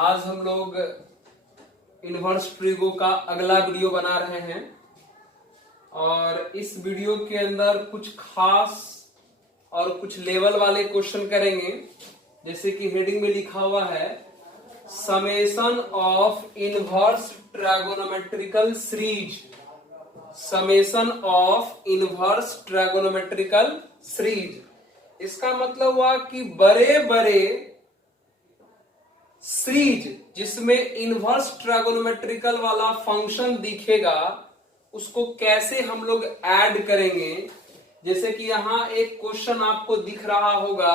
आज हम लोग इनवर्स ट्रिगो का अगला वीडियो बना रहे हैं और इस वीडियो के अंदर कुछ खास और कुछ लेवल वाले क्वेश्चन करेंगे। जैसे कि हेडिंग में लिखा हुआ है summation of inverse trigonometrical series. Summation of inverse trigonometrical series, इसका मतलब हुआ कि बड़े बड़े सीरीज जिसमें इनवर्स ट्रायगोनोमेट्रिकल वाला फंक्शन दिखेगा उसको कैसे हम लोग ऐड करेंगे। जैसे कि यहां एक क्वेश्चन आपको दिख रहा होगा,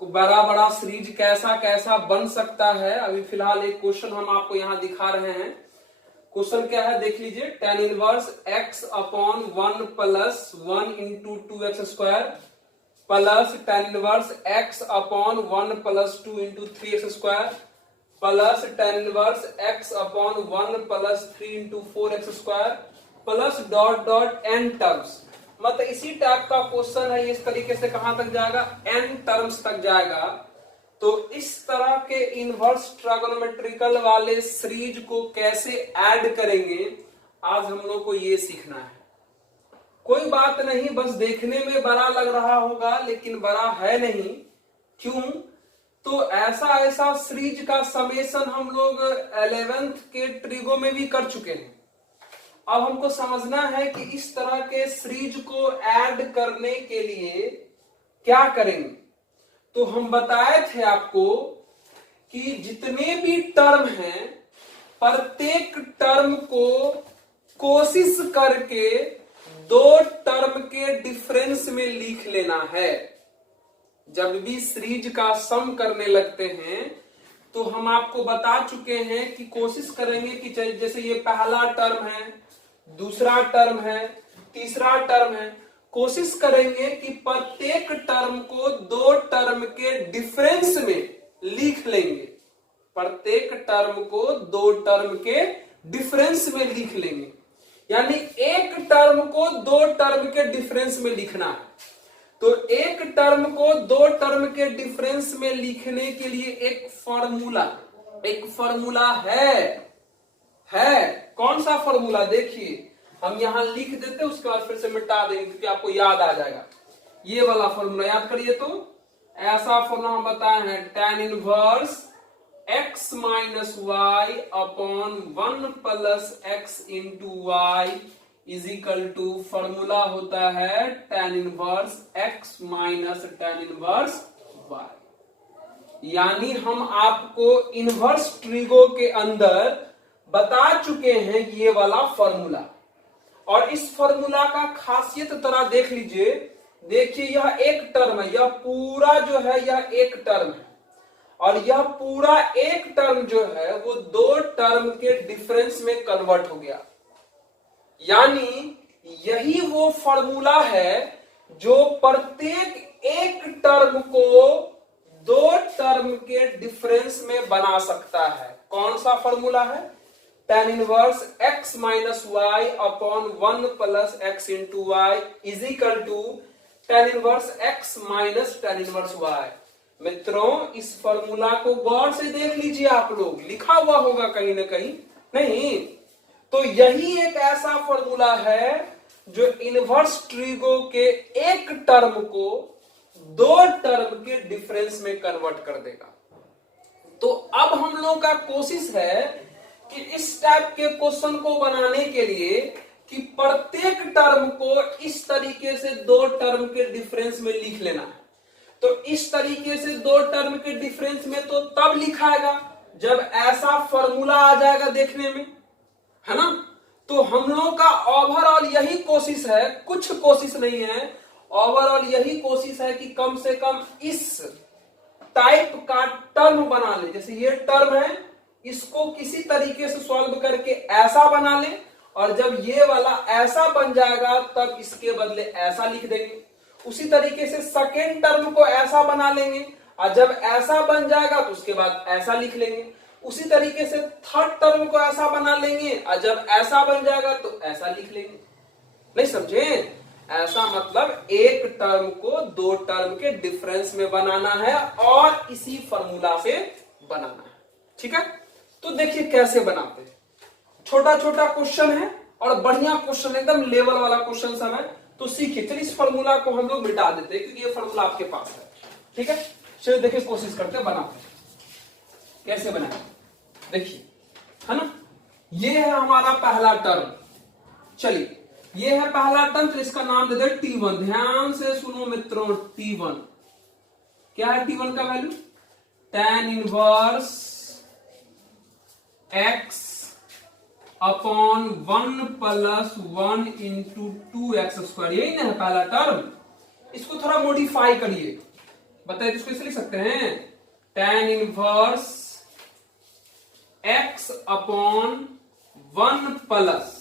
बड़ा बड़ा सीरीज कैसा कैसा बन सकता है। अभी फिलहाल एक क्वेश्चन हम आपको यहां दिखा रहे हैं। क्वेश्चन क्या है देख लीजिए, tan inverse x upon 1 plus 1 into 2x square plus tan inverse x upon 1 plus 2 into 3x square plus tan inverse x upon 1 plus 3 into 4x square plus dot dot n terms. मतलब इसी type का question है, इस तरीके से कहां तक जाएगा, n टर्म्स तक जाएगा। तो इस तरह के इनवर्स ट्रायगोनोमेट्रिकल वाले सीरीज को कैसे ऐड करेंगे, आज हम लोग को ये सीखना है। कोई बात नहीं, बस देखने में बड़ा लग रहा होगा लेकिन बड़ा है नहीं। क्यों? तो ऐसा सीरीज का समेशन हम लोग 11th के ट्रिगो में भी कर चुके हैं। अब हमको समझना है कि इस तरह के सीरीज को ऐड करने के लिए क्या करेंगे। तो हम बताए थे आपको कि जितने भी टर्म हैं प्रत्येक टर्म को कोशिश करके दो टर्म के डिफरेंस में लिख लेना है। जब भी सीरीज का सम करने लगते हैं तो हम आपको बता चुके हैं कि कोशिश करेंगे कि जैसे ये पहला टर्म है, दूसरा टर्म है, तीसरा टर्म है, कोशिश करेंगे कि प्रत्येक टर्म को दो टर्म के डिफरेंस में लिख लेंगे। प्रत्येक टर्म को दो टर्म के डिफरेंस में लिख लेंगे, यानी एक टर्म को दो टर्म के डिफरेंस में लिखना है। तो एक टर्म को दो टर्म के डिफरेंस में लिखने के लिए एक फॉर्मूला है। कौन सा फॉर्मूला? देखिए हम यहां लिख देते, उसके बाद फिर से मिटा देंगे क्योंकि आपको याद आ जाएगा। ये वाला फॉर्मूला याद करिए। तो ऐसा फॉर्मूला हम बताए हैं, tan inverse x minus y upon 1 plus x into y is equal to formula होता है tan inverse x minus tan inverse y। यानी हम आपको इनवर्स ट्रिगो के अंदर बता चुके हैं ये वाला फॉर्मूला। और इस फॉर्मूला का खासियत तरह देख लीजिए। देखिए यह एक टर्म है, यह पूरा जो है यह एक टर्म है और यह पूरा एक टर्म जो है वो दो टर्म के डिफरेंस में कन्वर्ट हो गया। यानी यही वो फॉर्मूला है जो प्रत्येक एक टर्म को दो टर्म के डिफरेंस में बना सकता है। कौन सा फॉर्मूला है? tan inverse x minus y upon 1 plus x into y is equal to tan inverse x minus tan inverse y। मित्रों इस फॉर्मूला को गौर से देख लीजिए, आप लोग लिखा हुआ होगा कहीं ना कहीं, नहीं? तो यही एक ऐसा फॉर्मूला है जो इनवर्स ट्रिगो के एक टर्म को दो टर्म के डिफरेंस में कन्वर्ट कर देगा। तो अब हम लोग का कोशिश है कि इस टाइप के क्वेश्चन को बनाने के लिए कि प्रत्येक टर्म को इस तरीके से दो टर्म के डिफरेंस में लिख लेना है। तो इस तरीके से दो टर्म के डिफरेंस में तो तब लिखाएगा जब ऐसा फॉर्मूला आ जाएगा देखने में, है ना? तो हम लोग का ओवरऑल यही कोशिश है, कुछ कोशिश नहीं है, ओवरऑल यही कोशिश है कि कम से कम इस टाइप का टर्म बना ले। जैसे ये टर्म है, इसको किसी तरीके से सॉल्व करके ऐसा बना ले और जब ये वाला ऐसा बन जाएगा तब इसके बदले ऐसा लिख देंगे। उसी तरीके से सेकेंड टर्म को ऐसा बना लेंगे और जब ऐसा बन जाएगा तो उसके बाद ऐसा लिख लेंगे। उसी तरीके से थर्ड टर्म को ऐसा बना लेंगे और जब ऐसा बन जाएगा तो ऐसा लिख लेंगे। नहीं समझे? ऐसा मतलब एक टर्म को दो टर्म के डिफरेंस में बनाना है और इसी फॉर्मूला से बनाना है। ठीक है, तो देखिए कैसे बनाते हैं। छोटा छोटा क्वेश्चन है और बढ़िया क्वेश्चन, एकदम लेवल वाला क्वेश्चन सब है, तो सीखिए। चलिए इस फॉर्मूला को हम लोग मिटा देते हैं क्योंकि ये फॉर्मूला आपके पास है। ठीक है, चलिए देखिए कोशिश करते हैं बनाते कैसे बनाए। देखिए है ना, ये है हमारा पहला टर्म। चलिए ये है पहला टर्म, तो इसका नाम दे दे T1। ध्यान से सुनो मित्रों, T1 क्या है? T1 का value tan inverse x upon 1 plus 1 into 2x²। यही ना है पहला टर्म। इसको थोड़ा मॉडिफाई करिए, बताइए इसको इसे लिख सकते हैं tan inverse x upon 1 plus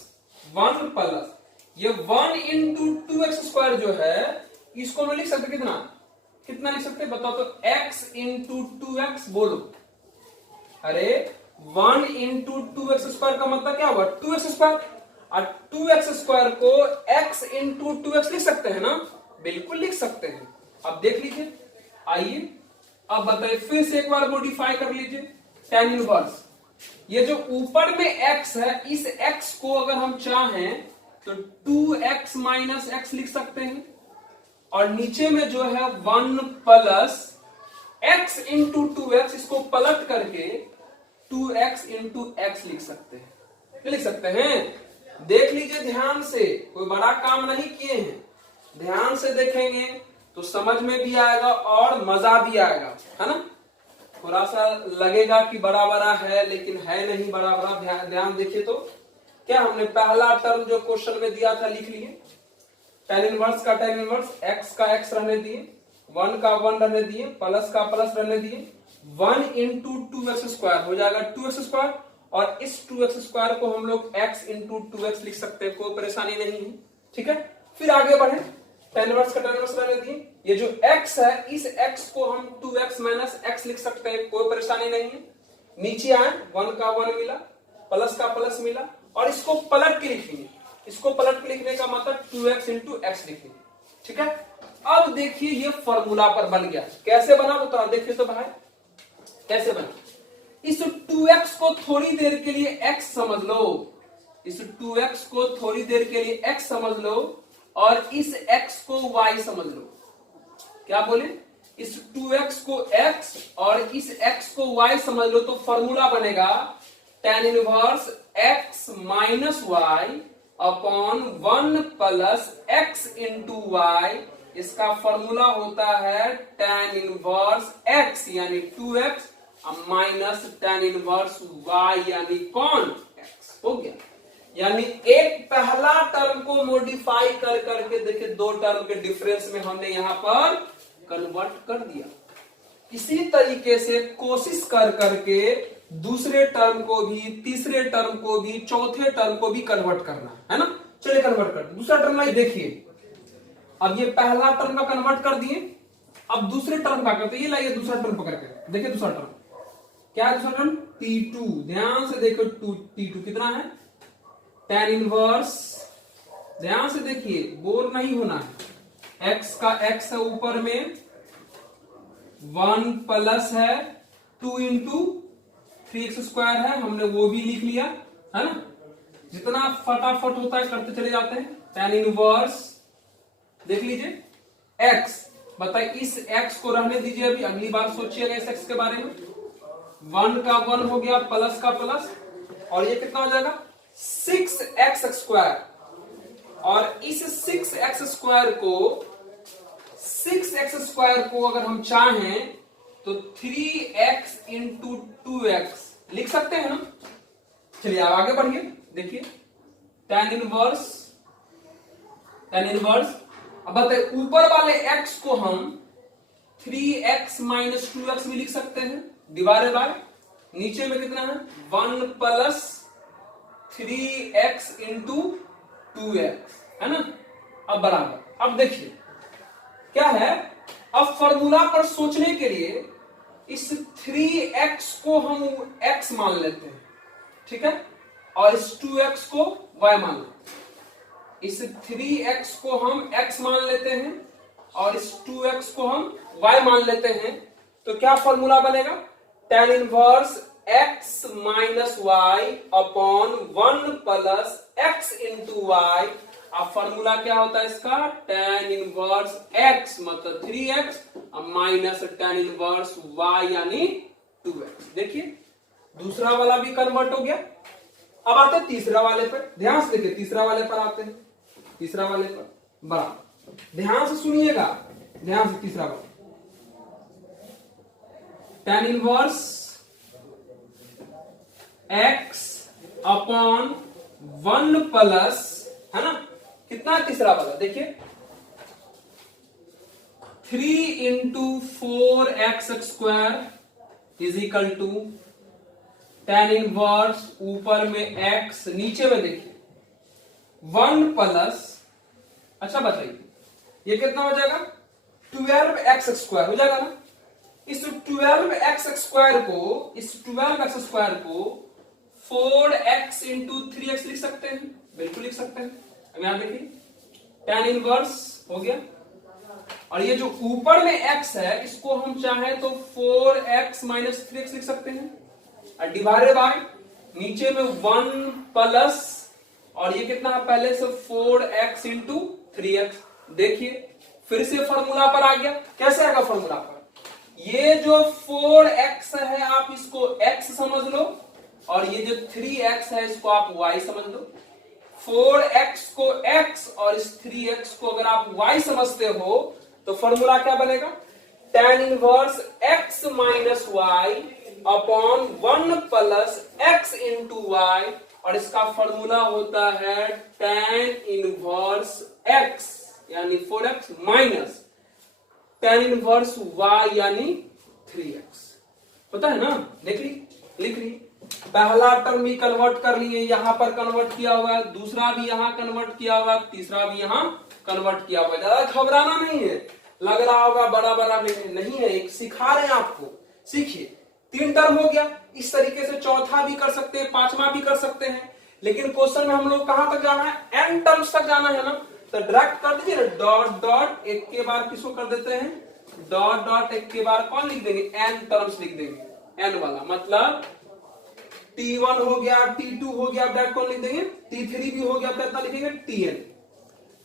ये 1 इंटू 2x² जो है, इसको मैं लिख सकते कितना लिख सकते बताओ तो? x इंटू 2x बोलो। अरे 1 इंटू 2x² का मतलब क्या हुआ? 2x²। और 2x² को x इंटू 2x लिख सकते हैं ना? बिल्कुल लिख सकते हैं। अब देख लीजिए, आइए अब बताइए, फिर से एक बार मॉडिफाई कर लीजिए। tan इनवर्स, ये जो ऊपर में x है, इस x को अगर हम चाहें तो 2x माइनस x लिख सकते हैं, और नीचे में जो है 1 प्लस x इंटू 2x, इसको पलट करके 2x इंटू x लिख सकते हैं। क्या लिख सकते हैं? देख लीजिए ध्यान से, कोई बड़ा काम नहीं किए हैं। ध्यान से देखेंगे तो समझ में भी आएगा और मजा भी आएगा, है ना। थोड़ा सा लगेगा कि बड़ा बड़ा है, लेकिन है नहीं बड़ा बड़ा। ध्यान देखिए तो क्या हमने पहला टर्म जो क्वेश्चन में दिया था लिख लिए। tan इनवर्स का tan इनवर्स, x का x रहने दिए, 1 का 1 रहने दिए, प्लस का प्लस रहने दिए, 1 इंटू 2x² हो जाएगा 2x², और इस 2x² को हम लोग x इंटू 2x लिख सकते हैं, कोई परेशानी नहीं है। ठीक है, फिर आगे बढ़े। tan इनवर्स का tan इनवर्स रहने दिए, ये जो x है, इस x को हम 2x माइनस x लिख सकते हैं, कोई परेशानी नहीं है। नीचे आए, 1 का 1 मिला, प्लस का प्लस मिला, और इसको पलट के लिखेंगे। इसको पलट के लिखने का मतलब 2x इंटू x लिखेंगे। ठीक है, अब देखिए ये फॉर्मूला पर बन गया। कैसे बना बताओ? देखिए तो भाई कैसे बना। इस 2x को थोड़ी देर के लिए x समझ लो, इस 2x को थोड़ी देर के लिए x समझ लो, और इस x को y समझ लो। क्या बोले? इस 2x को x और इस x को y समझ लो, तो फॉर्मूला बनेगा tan inverse x minus y upon 1 plus x into y। इसका फॉर्मूला होता है tan इनवर्स x यानी 2x minus tan inverse y यानी कौन? x। हो गया। यानी एक पहला टर्म को मॉडिफाई कर करके देखिए, दो टर्म के डिफरेंस में हमने यहां पर कन्वर्ट कर दिया। इसी तरीके से कोशिश कर करके दूसरे टर्म को भी, तीसरे टर्म को भी, चौथे टर्म को भी कन्वर्ट करना है ना। चलिए कन्वर्ट कर दूसरा टर्म लाइए। देखिए अब ये पहला टर्म का कन्वर्ट कर दिए, अब दूसरे टर्म का करते, ये लाइए दूसरा टर्म पकड़ के देखिए। दूसरा टर्म क्या है? दूसरा टर्म T2। ध्यान से देखो, T2 कितना है? tan इनवर्स, ध्यान से देखिए, बोर नहीं होना है। x का x है ऊपर में, 1 प्लस है 2 इंटू 3x² है, हमने वो भी लिख लिया, है ना। जितना फटाफट होता है करते चले जाते हैं। tan इनवर्स देख लीजिए x, बताइए इस x को रहने दीजिए, अभी अगली बार सोचिएगा इस x के बारे में। 1 का 1 हो गया, प्लस का प्लस, और ये कितना हो जाएगा? 6x²। और इस 6x² को अगर हम चाहें तो 3x इंटू 2x लिख सकते हैं ना। चलिए आप आगे बढ़िए, देखिए tan इनवर्स। अब बताइए ऊपर वाले x को हम 3x माइनस 2x भी लिख सकते हैं, डिवाइडेड बाय नीचे में कितना है? 1 प्लस 3x इंटू 2x, है ना। अब बराबर, अब देखिए क्या है, अब फॉर्मूला पर सोचने के लिए इस 3x को हम x मान लेते हैं, ठीक है, और इस 2x को y मान लेते हैं। इस 3x को हम x मान लेते हैं और इस 2x को हम y मान लेते हैं, तो क्या फॉर्मूला बनेगा? tan inverse x minus y upon 1 plus x into y. अब फॉर्मूला क्या होता है इसका, tan इनवर्स x मतलब 3x minus tan inverse y यानी 2x। देखिए दूसरा वाला भी कन्वर्ट हो गया। अब आते हैं तीसरा वाले पर, ध्यान से देखिए तीसरा वाले पर आते हैं। तीसरा वाले पर बराबर ध्यान से सुनिएगा, ध्यान से तीसरा वाला tan inverse x upon 1 plus, है ना, कितना है तीसरा वाला, देखिए 3 into 4x square is equal to tan inverse ऊपर में x, नीचे में देखिए 1 प्लस, अच्छा बताइए ये कितना हो जाएगा, 12x स्क्वायर हो जाएगा ना। इस 12x स्क्वायर को, इस 12x स्क्वायर को 4x इंटू 3x लिख सकते हैं, बिल्कुल लिख सकते हैं। अब यहां देखिए tan इनवर्स हो गया, और ये जो ऊपर में x है इसको हम चाहे तो 4x माइनस 3x लिख सकते हैं, और डिवाइडेड बाय नीचे में 1 प्लस, और ये कितना है पहले से 4x इंटू 3x। देखिए फिर से फॉर्मूला पर आ गया, कैसे आएगा फॉर्मूला पर, ये जो 4x है आप इसको x समझ लो, और ये जो 3x है इसको आप y समझ लो। 4x को x और इस 3x को अगर आप y समझते हो तो फॉर्मूला क्या बनेगा, tan inverse x minus y upon 1 plus x into y, और इसका फॉर्मूला होता है tan इनवर्स x यानी 4x minus tan inverse y यानी 3x। पता है ना, लिख ली पहला टर्म भी कन्वर्ट कर लिए, यहां पर कन्वर्ट किया हुआ है, दूसरा भी यहां कन्वर्ट किया हुआ, तीसरा भी यहां कन्वर्ट किया हुआ। ज्यादा घबराना नहीं है, लग रहा होगा बड़ा बड़ा नहीं है, एक सिखा रहे हैं आपको, सीखिए। 3 टर्म हो गया, इस तरीके से चौथा भी कर सकते हैं, पांचवा भी कर सकते हैं, लेकिन क्वेश्चन में हम लोग कहां तक जाना है, n टर्म्स तक जाना है ना, तो डायरेक्ट कर दीजिए डॉट डॉट, एक के बाद किसको कर देते हैं, डॉट डॉट, एक के बाद कौन लिख देंगे, n टर्म्स लिख देंगे, n वाला मतलब T1 हो गया, T2 हो गया, ब्रैकेट कौन लिख देंगे, T3 भी हो गया, कितना लिखेंगे Tn।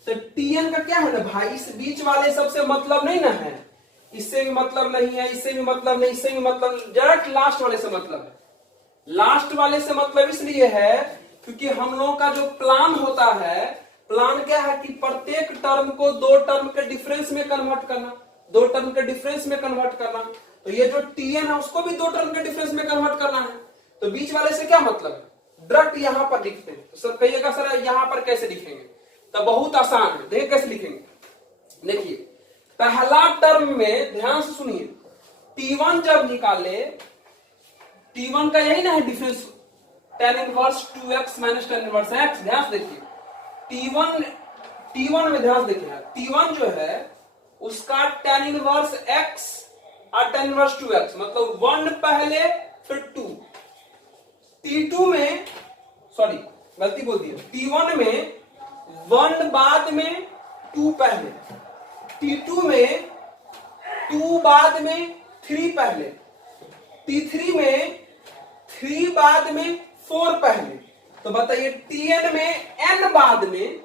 तो Tn का क्या है ना भाई, इस बीच वाले सबसे मतलब नहीं ना है, इससे भी मतलब नहीं है, इससे भी मतलब नहीं, इससे भी मतलब, डायरेक्ट लास्ट वाले से मतलब है। लास्ट वाले से मतलब इसलिए है क्योंकि हम लोगों का जो प्लान होता है, प्लान क्या है कि प्रत्येक टर्म को 2 टर्म के डिफरेंस में कन्वर्ट करना, 2 टर्म के डिफरेंस में कन्वर्ट करना। तो ये जो Tn है उसको भी 2 टर्म के डिफरेंस में कन्वर्ट करना है। तो बीच वाले से क्या मतलब है, डायरेक्ट यहां पर लिखते हैं। तो सर कहिएगा सर यहां पर कैसे लिखेंगे, तो बहुत आसान है, देखिए कैसे लिखेंगे। देखिए पहला टर्म में ध्यान से सुनिए, T1 जब निकाले, T1 का यही ना है difference, tan inverse 2x minus tan inverse x। ध्यान से देखिए T1 में ध्यान से देखिए, T1 जो है उसका tan इनवर्स x और tan इनवर्स 2x मतलब 1 पहले फिर 2। T2 में, सॉरी गलती बोल दी, T1 में 1 बाद में 2 पहले, T2 में 2 बाद में 3 पहले, T3 में 3 बाद में 4 पहले। तो बताइए Tn में n बाद में,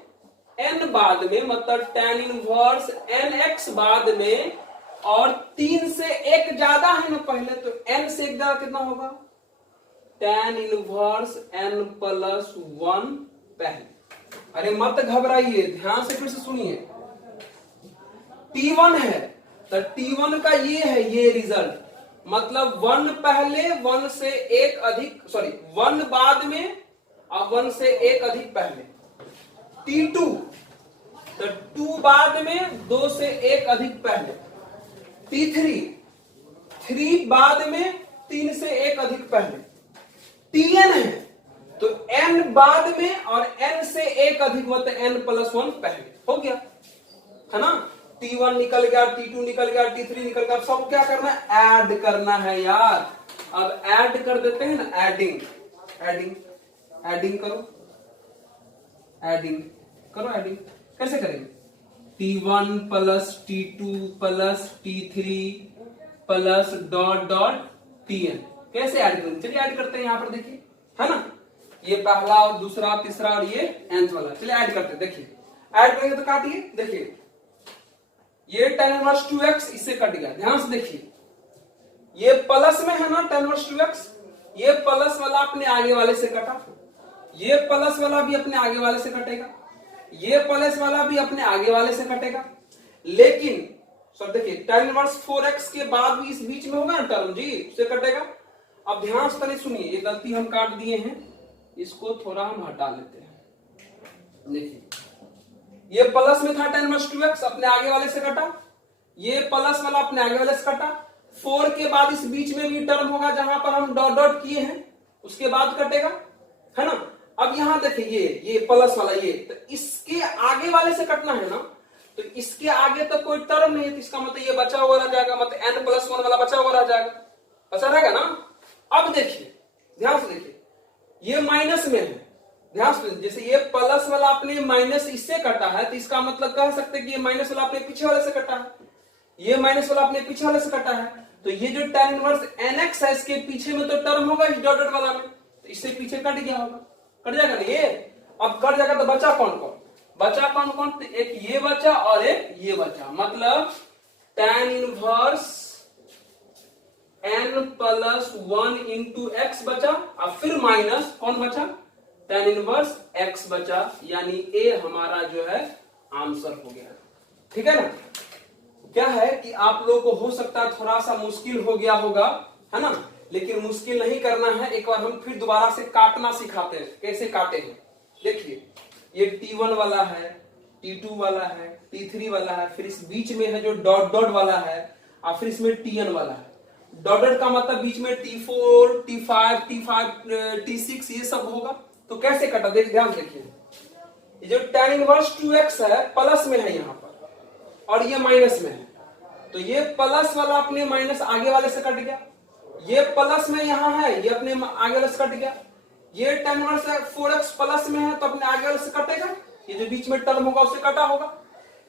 n बाद में मतलब tan इनवर्स nx बाद में, और 3 से 1 ज्यादा है ना पहले, तो n से 1 ज्यादा कितना होगा, tan इनवर्स n प्लस 1 पहले। अरे मत घबराइए, ध्यान से फिर से सुनिए, T1 है तो T1 का ये है, ये रिजल्ट मतलब 1 पहले, 1 से 1 अधिक, सॉरी 1 बाद में और 1 से 1 अधिक पहले। T2 तो 2 बाद में, 2 से 1 अधिक पहले। T3 3 बाद में, 3 से 1 अधिक पहले। Tn है तो n बाद में और n से 1 अधिक मतलब n प्लस 1 पहले। हो गया है ना, T1 निकल गया, T2 निकल गया, T3 निकल गया, अब सब क्या करना है, ऐड करना है यार। अब ऐड कर देते हैं ना, एडिंग करो, एडिंग कैसे करेंगे, T1 plus T2 plus T3 plus dot dot Tn, कैसे ऐड करेंगे, चलिए ऐड करते हैं। यहाँ पर देखिए, है ना, ये पहला और दूसरा तीसरा और ये nth वाला, चलिए ऐड करते हैं। देखिए ऐड करेंगे तो काटिए, देखिए ये tan इनवर्स 2x इससे कट गया, ध्यान से देखिए, ये प्लस में है ना tan इनवर्स 2x, ये प्लस वाला अपने आगे वाले से कटा, ये प्लस वाला भी अपने आगे वाले से कटेगा, ये प्लस वाला भी अपने आगे वाले से कटेगा। लेकिन सर देखिए tan इनवर्स 4x के बाद भी इस बीच में होगा ना टर्म जी, उससे कटेगा। अब ध्यान से सुनिए, ये गलती हम काट दिए हैं, इसको थोड़ा हम हटा लेते हैं। देखिए ये प्लस में था tan इनवर्स 2x, अपने आगे वाले से कटा, ये प्लस वाला अपने आगे वाले से कटा, 4 के बाद इस बीच में भी टर्म होगा जहां पर हम डॉट डॉट किए हैं, उसके बाद कटेगा, है ना। अब यहां देखिए ये प्लस वाला, ये तो इसके आगे वाले से कटना है ना, तो इसके आगे तो कोई टर्म नहीं है, तो इसका मतलब ये बचा हुआ रह जाएगा, मतलब n+1 वाला बचा हुआ रह जाएगा, बचा रहेगा ना। अब देखिए ध्यान से देखिए, ये माइनस में है, ध्यान से, जैसे ये प्लस वाला अपने माइनस इससे कटा है, तो इसका मतलब कह सकते हैं कि ये माइनस वाला अपने पीछे वाले से कटा है, ये माइनस वाला अपने पीछे वाले से कटा है, तो ये जो tan इनवर्स nx है इसके पीछे में तो टर्म होगा इस डॉट डॉट वाला में, तो इससे पीछे कट गया होगा, कट जाएगा ना ये। अब कट जाएगा तो बचा कौन कौन, बचा कौन कौन, तो एक ये बचा और एक ये बचा, मतलब tan inverse n+1 into x बचा, और फिर माइनस कौन बचा, tan इनवर्स x बचा, यानी a हमारा जो है आंसर हो गया। ठीक है ना। क्या है कि आप लोगों को हो सकता है थोड़ा सा मुश्किल हो गया होगा, है ना, लेकिन मुश्किल नहीं करना है, एक बार हम फिर दोबारा से काटना सिखाते हैं, कैसे काटे हैं। देखिए ये T1 वाला है, T2 वाला है, T3 वाला है, फिर इस बीच में है जो डॉट डॉट वाला है, और फिर इसमें Tn वाला है। डॉट डॉट का मतलब बीच में T4, T5, T6 ये सब होगा। तो कैसे कटा, देख ध्यान देखिए, ये जो tan इनवर्स 2x है प्लस में है यहाँ पर, और ये माइनस में है, तो ये प्लस वाला अपने माइनस आगे वाले से कट गया, ये प्लस में यहाँ है, ये अपने आगे वाले से कट गया, ये tan इनवर्स 4x प्लस में है तो अपने आगे वाले से कटेगा, ये जो बीच में टर्म होगा उससे कटा होगा।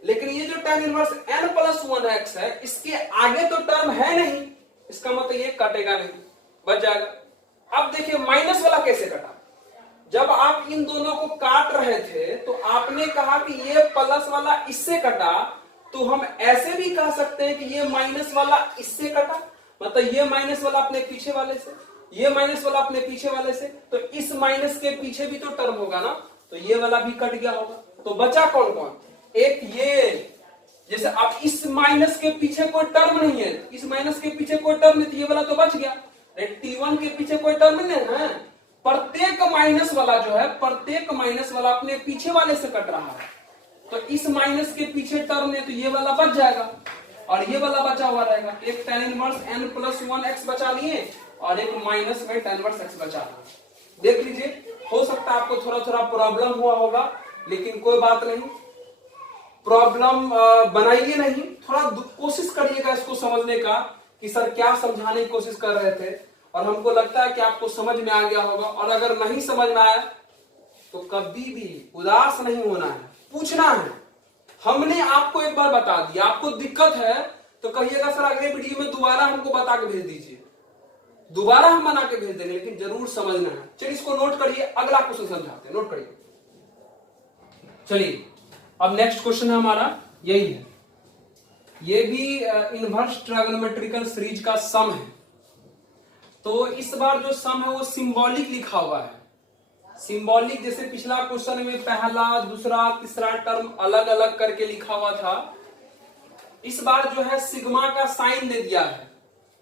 लेकिन ये जो tan इनवर्स n+1x है, इसके आगे तो टर्म है नहीं, इसका मतलब ये कटेगा नहीं, बच जाएगा। अब देखिए माइनस वाला कैसे कटा, जब आप इन दोनों को काट रहे थे तो आपने कहा कि ये प्लस वाला इससे कटा, तो हम ऐसे भी कह सकते हैं कि ये माइनस वाला इससे कटा, मतलब ये माइनस वाला अपने पीछे वाले से, ये माइनस वाला अपने पीछे वाले से, तो इस माइनस के पीछे भी तो टर्म होगा ना, तो ये वाला भी कट गया होगा। तो बचा कौन कौन, एक ये, जैसे अब इस माइनस के पीछे कोई टर्म नहीं है, इस माइनस के पीछे कोई टर्म नहीं, तो ये वाला तो बच गया। T1 के पीछे कोई टर्म नहीं है, प्रत्येक माइनस वाला जो है, प्रत्येक माइनस वाला अपने पीछे वाले से कट रहा है, तो इस माइनस के पीछे टर्म ने, तो ये वाला बच जाएगा और ये वाला बचा हुआ रहेगा। एक tan इनवर्स n+1x बचा लिए और एक माइनस में tan इनवर्स x बचा लिए। देख लीजिए, हो सकता है आपको थोड़ा थोड़ा प्रॉब्लम हुआ होगा, लेकिन कोई बात नहीं, प्रॉब्लम बनाइए नहीं, थोड़ा कोशिश करिएगा इसको समझने का कि सर क्या समझाने की कोशिश कर रहे थे, और हमको लगता है कि आपको समझ में आ गया होगा। और अगर नहीं समझ में आया तो कभी भी उदास नहीं होना है, पूछना है। हमने आपको एक बार बता दिया, आपको दिक्कत है तो कहिएगा सर अगले वीडियो में दोबारा हमको बता के भेज दीजिए, दोबारा हम बना के भेज देंगे, लेकिन जरूर समझना है। चलिए इसको नोट करिए, अगला क्वेश्चन समझाते हैं, नोट करिए। चलिए अब नेक्स्ट क्वेश्चन है हमारा, यही है, ये भी इनवर्स ट्रायगोनोमेट्रिकल सीरीज का सम है। तो इस बार जो सम है वो सिंबॉलिक लिखा हुआ है, सिंबॉलिक, जैसे पिछला क्वेश्चन में पहला दूसरा तीसरा टर्म अलग अलग करके लिखा हुआ था, इस बार जो है सिग्मा का साइन दे दिया है।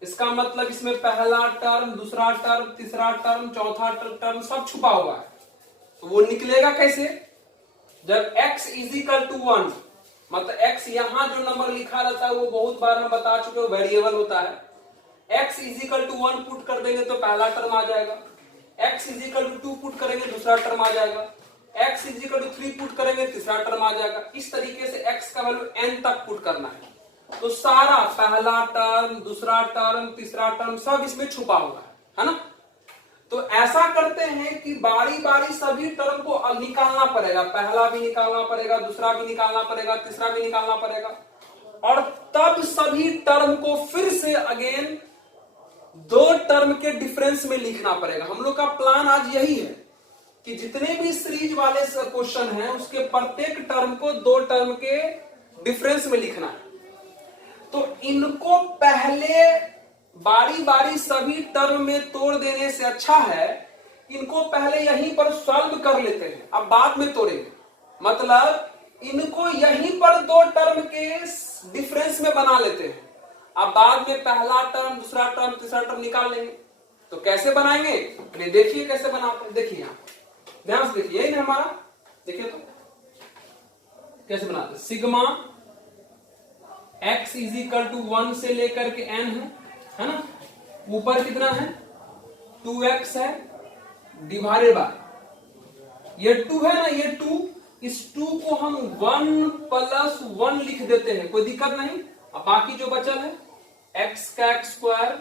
इसका मतलब इसमें पहला टर्म, दूसरा टर्म, तीसरा टर्म, चौथा टर्म सब छुपा हुआ है। तो वो निकलेगा कैसे, जब x = 1, मतलब x यहां जो नंबर लिखा रहता है वो बहुत बार हम बता चुके, वेरिएबल होता है। x = 1 पुट कर देंगे तो पहला टर्म आ जाएगा, x = 2 पुट करेंगे दूसरा टर्म आ जाएगा, x = 3 पुट करेंगे तीसरा टर्म आ जाएगा। इस तरीके से x का वैल्यू n तक पुट करना है। तो सारा पहला टर्म, दूसरा टर्म, तीसरा टर्म सब इसमें छुपा हुआ है ना। तो ऐसा करते हैं कि बारी बारी सभी टर्म को निकालना पड़ेगा, पहला भी निकालना पड़ेगा, दूसरा भी निकालना पड़ेगा, तीसरा भी निकालना पड़ेगा, और तब सभी टर्म को फिर से अगेन दो टर्म के डिफरेंस में लिखना पड़ेगा। हम लोग का प्लान आज यही है कि जितने भी सीरीज वाले क्वेश्चन हैं उसके प्रत्येक टर्म को दो टर्म के डिफरेंस में लिखना है। तो इनको पहले बारी बारी सभी टर्म में तोड़ देने से अच्छा है इनको पहले यहीं पर सॉल्व कर लेते हैं, अब बाद में तोड़ेंगे। मतलब इनको यहीं पर दो टर्म के डिफरेंस में बना लेते हैं, अब बाद में पहला टर्म, दूसरा टर्म, तीसरा टर्म निकाल लेंगे। तो कैसे बनाएंगे, देखिए कैसे बनाते हैं। देखिए यहां ध्यान से देखिए, यही ना हमारा, देखिए तो कैसे बनाते हैं। Sigma x is equal to 1 से लेकर के n है ना। ऊपर कितना है 2x है, डिवाइडेड बाय ये 2 है ना, ये 2, इस 2 को हम 1 प्लस 1 लिख देते हैं, कोई दिक्कत नहीं। अब बाकी जो बचल है x का square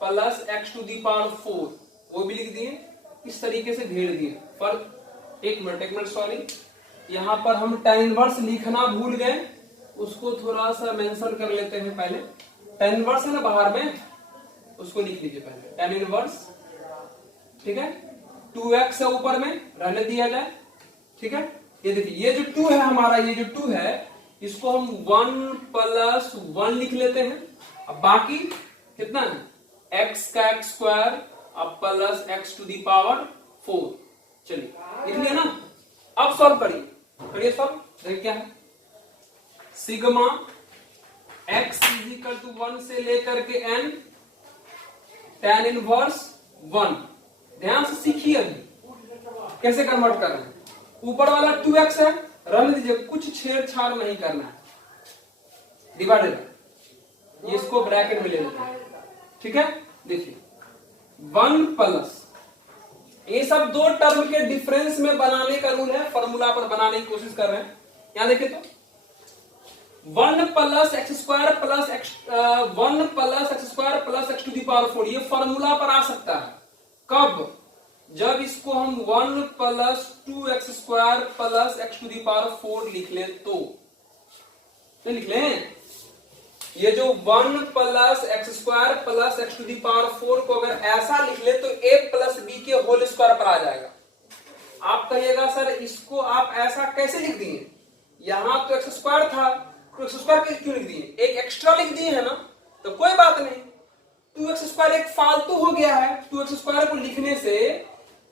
plus x to the power 4 वो भी लिख दिए, इस तरीके से घेर दिए। पर एक मिनट सॉरी, यहां पर हम tan इनवर्स लिखना भूल गए, उसको थोड़ा सा मेंशन कर लेते हैं पहले। tan इनवर्स है ना बाहर में, उसको लिख लीजिए पहले tan इनवर्स, ठीक है। 2x है ऊपर में, रहने दिया जाए, ठीक है। ये देखिए ये जो 2 है हमारा, ये जो 2 है इसको हम 1 प्लस 1 लिख लेते हैं। अब बाकी कितना है x का स्क्वायर अब plus x to the power 4, चलिए लिख लिया ना। अब सॉल्व करिए सॉल्व, देखिए क्या है। Sigma x is equal to 1 से लेकर के n tan इनवर्स 1, ध्यान से सीखिए अभी कैसे कन्वर्ट कर रहे हैं। ऊपर वाला 2x है, रहने दीजिए, कुछ छेड़छाड़ नहीं करना है, डिवाइडेड, ये इसको ब्रैकेट में ले लेते हैं, ठीक है। देखिए 1 प्लस, ये सब दो टर्म के डिफरेंस में बनाने का रूल है, फॉर्मूला पर बनाने की कोशिश कर रहे हैं। यहां देखिए तो 1 plus x square plus x 1 plus x square plus x to the power 4, ये फॉर्मूला पर आ सकता है। कब, जब इसको हम 1 plus 2x square plus x to the power 4 लिख ले तो लिख लें। ये जो 1 plus x square plus x to the power 4 को अगर ऐसा लिख ले तो a प्लस बी के होल स्क्वायर पर आ जाएगा। आप कहिएगा सर इसको आप ऐसा कैसे लिख दिए, यहां तो एक्स स्क्वायर था, तो एक्स स्क्वायर क्यों लिख दिए, एक एक्स्ट्रा लिख दिए है ना। तो कोई बात नहीं, 2x स्क्वायर एक फालतू हो गया है, 2x स्क्वायर को लिखने से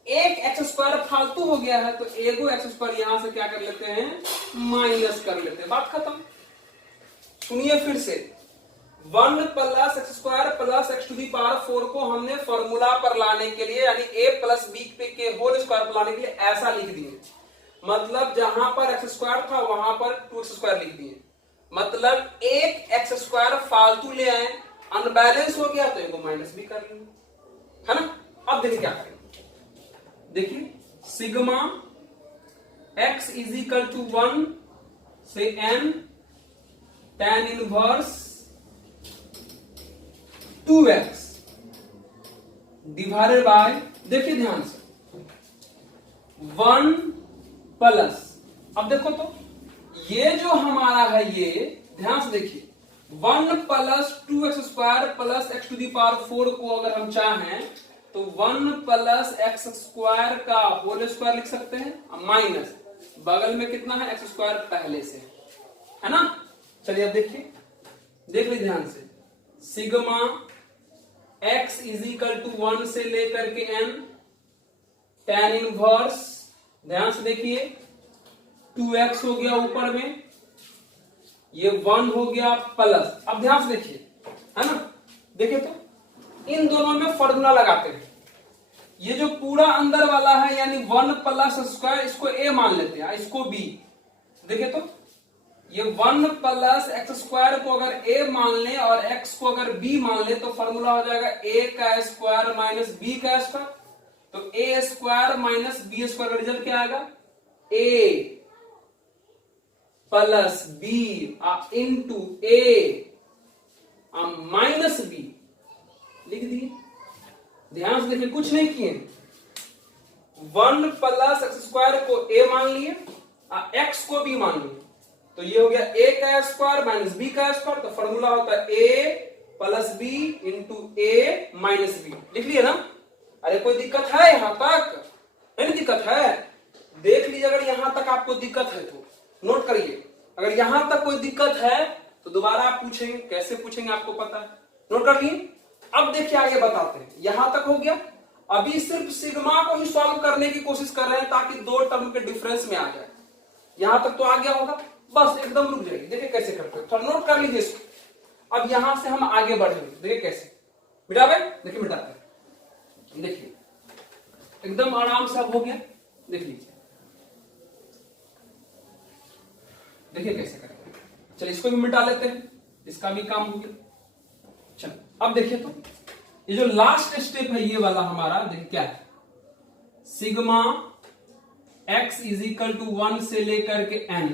एक एक्स स्क्वायर फालतू हो गया है, तो एगो एक्स स्क्वायर यहां से क्या कर लेते हैं, माइनस कर लेते हैं, बात खत्म। सुनिए फिर से, 1 plus x square plus x to the power 4 को हमने फॉर्मूला पर लाने के लिए यानी a प्लस बी के होल स्क्वायर पर लाने के लिए ऐसा लिख दिए। मतलब जहां पर एक्स स्क्वायर था वहां पर 2x स्क्वायर लिख दिए, मतलब एक एक्स स्क्वायर फालतू ले आए, अनबैलेंस हो गया तो इनको माइनस भी कर लेंगे, है ना। अब देखिए क्या करेंगे, देखिए sigma x is equal to 1 से n tan inverse 2x divided by, देखिए ध्यान से 1 प्लस, अब देखो तो ये जो हमारा है ये ध्यान से देखिए 1 plus 2x square plus x to the power 4 को अगर हम चाहें तो 1 प्लस एक्स स्क्वायर का होल स्क्वायर लिख सकते हैं, माइनस बगल में कितना है एक्स स्क्वायर पहले से है ना। चलिए अब देखिए, देख लीजिए ध्यान से, sigma x is equal to 1 से लेकर के n tan इनवर्स, ध्यान से देखिए 2x हो गया ऊपर में, ये 1 हो गया प्लस, अब ध्यान से देखिए है ना। देखिए तो इन दोनों में फॉर्मूला लगाते हैं, ये जो पूरा अंदर वाला है यानी 1 प्लस स्क्वायर इसको a मान लेते हैं, इसको b। देखिए तो ये 1 प्लस एक्स स्क्वायर को अगर a मान ले और x को अगर b मान ले तो फॉर्मूला हो जाएगा a का स्क्वायर माइनस b का स्क्वायर, तो a square minus b square का रिजल्ट क्या आएगा, a plus b into a minus b लिख दिए। ध्यान से देखिए कुछ नहीं किए, 1 प्लस एक्स स्क्वायर को a मान लिए और x को b मान लिए, तो ये हो गया a का स्क्वायर माइनस b का स्क्वायर, तो फॉर्मूला होता है a plus b into a minus b, लिख लिया ना। अरे कोई दिक्कत है यहां तक? नहीं दिक्कत है, देख लीजिए। अगर यहां तक आपको दिक्कत है तो नोट करिए, अगर यहां तक कोई दिक्कत है तो दोबारा आप पूछेंगे। कैसे पूछेंगे आपको पता है, नोट कर लिए। अब देखिए आगे बताते हैं। यहां तक हो गया। अभी सिर्फ सिग्मा को ही सॉल्व करने की कोशिश कर रहे हैं ताकि दो टर्म के डिफरेंस में आ जाए। यहां तक तो आ गया होगा, बस एकदम रुक जाइए। देखिए कैसे करते हैं, थोड़ा नोट कर लीजिए इसको। अब यहां से हम आगे बढ़ेंगे, देखिए कैसे मिटावे। देखिए मिटाते हैं, देखिए एकदम आराम से अब हो गया। देख लीजिए, देखिए कैसे करते हैं। चलिए इसको भी मिटा लेते हैं, इसका भी काम हो गया। चलो अब देखिए तो ये जो लास्ट स्टेप है ये वाला हमारा, देखिए क्या है, sigma x is equal to 1 से लेकर के n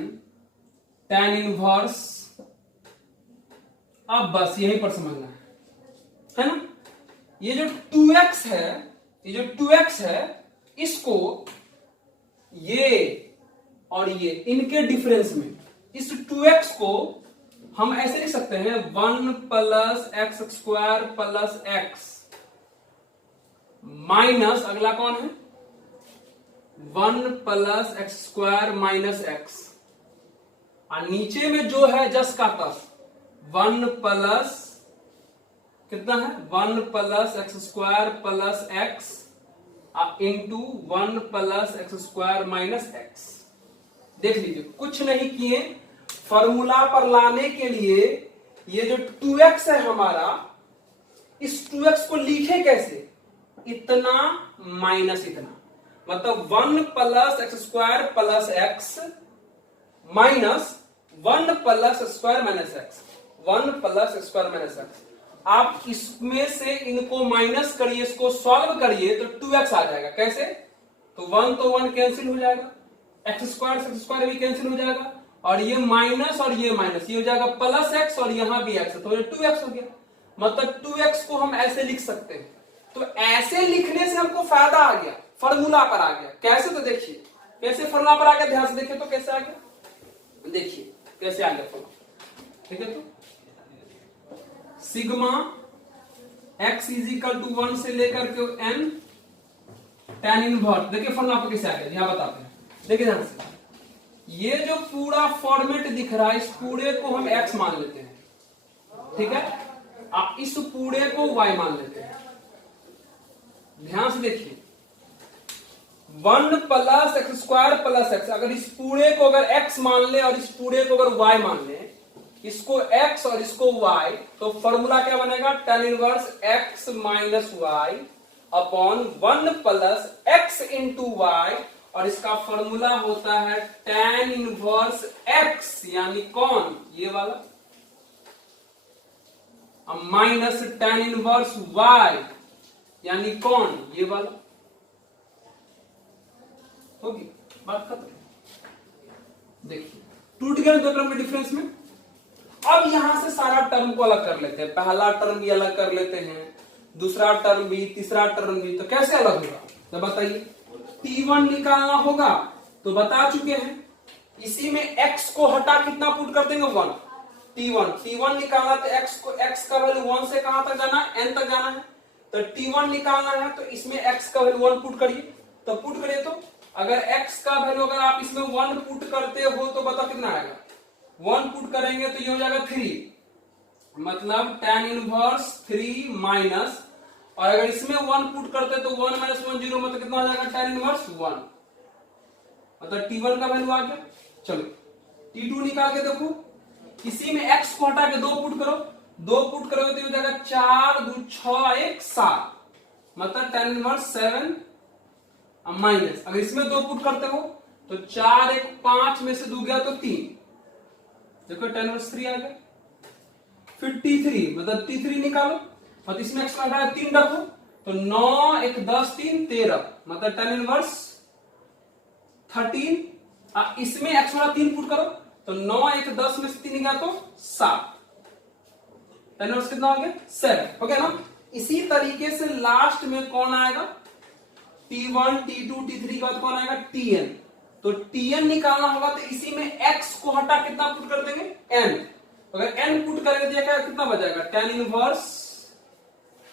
tan इनवर्स। अब बस यहीं पर समझना है ना। ये जो 2x है, ये जो 2x है, इसको ये और ये इनके डिफरेंस में, इस 2x को हम ऐसे लिख सकते हैं 1 plus x square plus x minus, अगला कौन है, 1 plus x square minus x, और नीचे में जो है जस का तस 1 प्लस कितना है, 1 plus x square plus x into 1 plus x square minus x. देख लीजिए कुछ नहीं किए, फॉर्मूला पर लाने के लिए ये जो 2x है हमारा, इस 2x को लिखे कैसे, इतना माइनस इतना, मतलब 1 plus x square plus x minus 1 plus square minus x, 1 plus square minus x. आप इसमें से इनको माइनस करिए, इसको सॉल्व करिए तो 2x आ जाएगा। कैसे, तो 1 तो 1 कैंसिल हो जाएगा, एक्स स्क्वायर भी कैंसिल हो जाएगा, और ये माइनस और ये माइनस, ये हो जाएगा प्लस एक्स और यहां भी एक्स, तो ये 2x हो गया। मतलब 2x को हम ऐसे लिख सकते हैं। तो ऐसे लिखने से हमको फायदा आ गया, फॉर्मूला पर आ गया। कैसे, तो देखिए कैसे फॉर्मूला पर आ गया, ध्यान से देखिए तो कैसे आ गया, देखिए कैसे आ गया फॉर्मूला। ठीक है, तो sigma x is equal to 1 से लेकर के n tan इनवर्स, देखिए फॉर्मूला पर कैसे आ गया, यहां बताते हैं। देखिए ध्यान से, ये जो पूरा फॉर्मेट दिख रहा है, इस पूरे को हम x मान लेते हैं, ठीक है, आप इस पूरे को y मान लेते हैं। ध्यान से देखिए, 1 plus x square plus x, अगर इस पूरे को अगर x मान ले और इस पूरे को अगर y मान ले, इसको x और इसको y, तो फॉर्मूला क्या बनेगा, tan inverse x minus y upon 1 plus x into y, और इसका फॉर्मूला होता है tan इनवर्स x यानी कौन, ये वाला, माइनस tan इनवर्स y यानी कौन, ये वाला। होगी बात खत्म। देखिए टूट गया दो टर्म के डिफरेंस में। अब यहां से सारा टर्म को अलग कर लेते हैं, पहला टर्म भी अलग कर लेते हैं, दूसरा टर्म भी, तीसरा टर्म भी। तो कैसे अलग होगा, तो बताइए। T1 निकालना होगा तो बता चुके हैं, इसी में x को हटा कितना पुट कर देंगे, 1। T1 निकालना तो x का वैल्यू 1 से कहां तक जाना है, n तक जाना है। तो T1 निकालना है तो इसमें x का वैल्यू 1 पुट करिए, तो पुट करिए, तो अगर x का वैल्यू अगर आप इसमें 1 पुट करते हो तो बताओ कितना आएगा, 1 पुट करेंगे तो ये हो जाएगा 3, मतलब tan इनवर्स 3 माइनस, और अगर इसमें 1 पुट करते तो 1 माइनस 1 0, मतलब कितना हो जाएगा tan इनवर्स 1, मतलब T1 का वैल्यू आ गया। चलो T2 निकाल के देखो, इसी में x को हटा के 2 पुट करो, 2 पुट करोगे तो हो जाएगा 4 2 6 1 7, मतलब tan इनवर्स 7 माइनस, अगर इसमें 2 पुट करते हो तो 4 1 5 में से 2 गया तो 3, देखो tan इनवर्स 3 आ गया। फिर T3, मतलब T3 निकालो, मतलब इसमें x हटाया 3 रखो, तो 9 1 10 3 13, मतलब tan इनवर्स 13, इसमें x वाला 3 पुट करो तो 9 1 10 में से 3 गया तो 7, tan इनवर्स कितना हो गया, 7 हो गया ना। इसी तरीके से लास्ट में कौन आएगा, T1 T2 T3 के बाद कौन आएगा, Tn। तो Tn निकालना होगा तो इसी में x को हटा कितना पुट कर देंगे, n, तो अगर n पुट करेंगे तो क्या कितना बचेगा, tan इनवर्स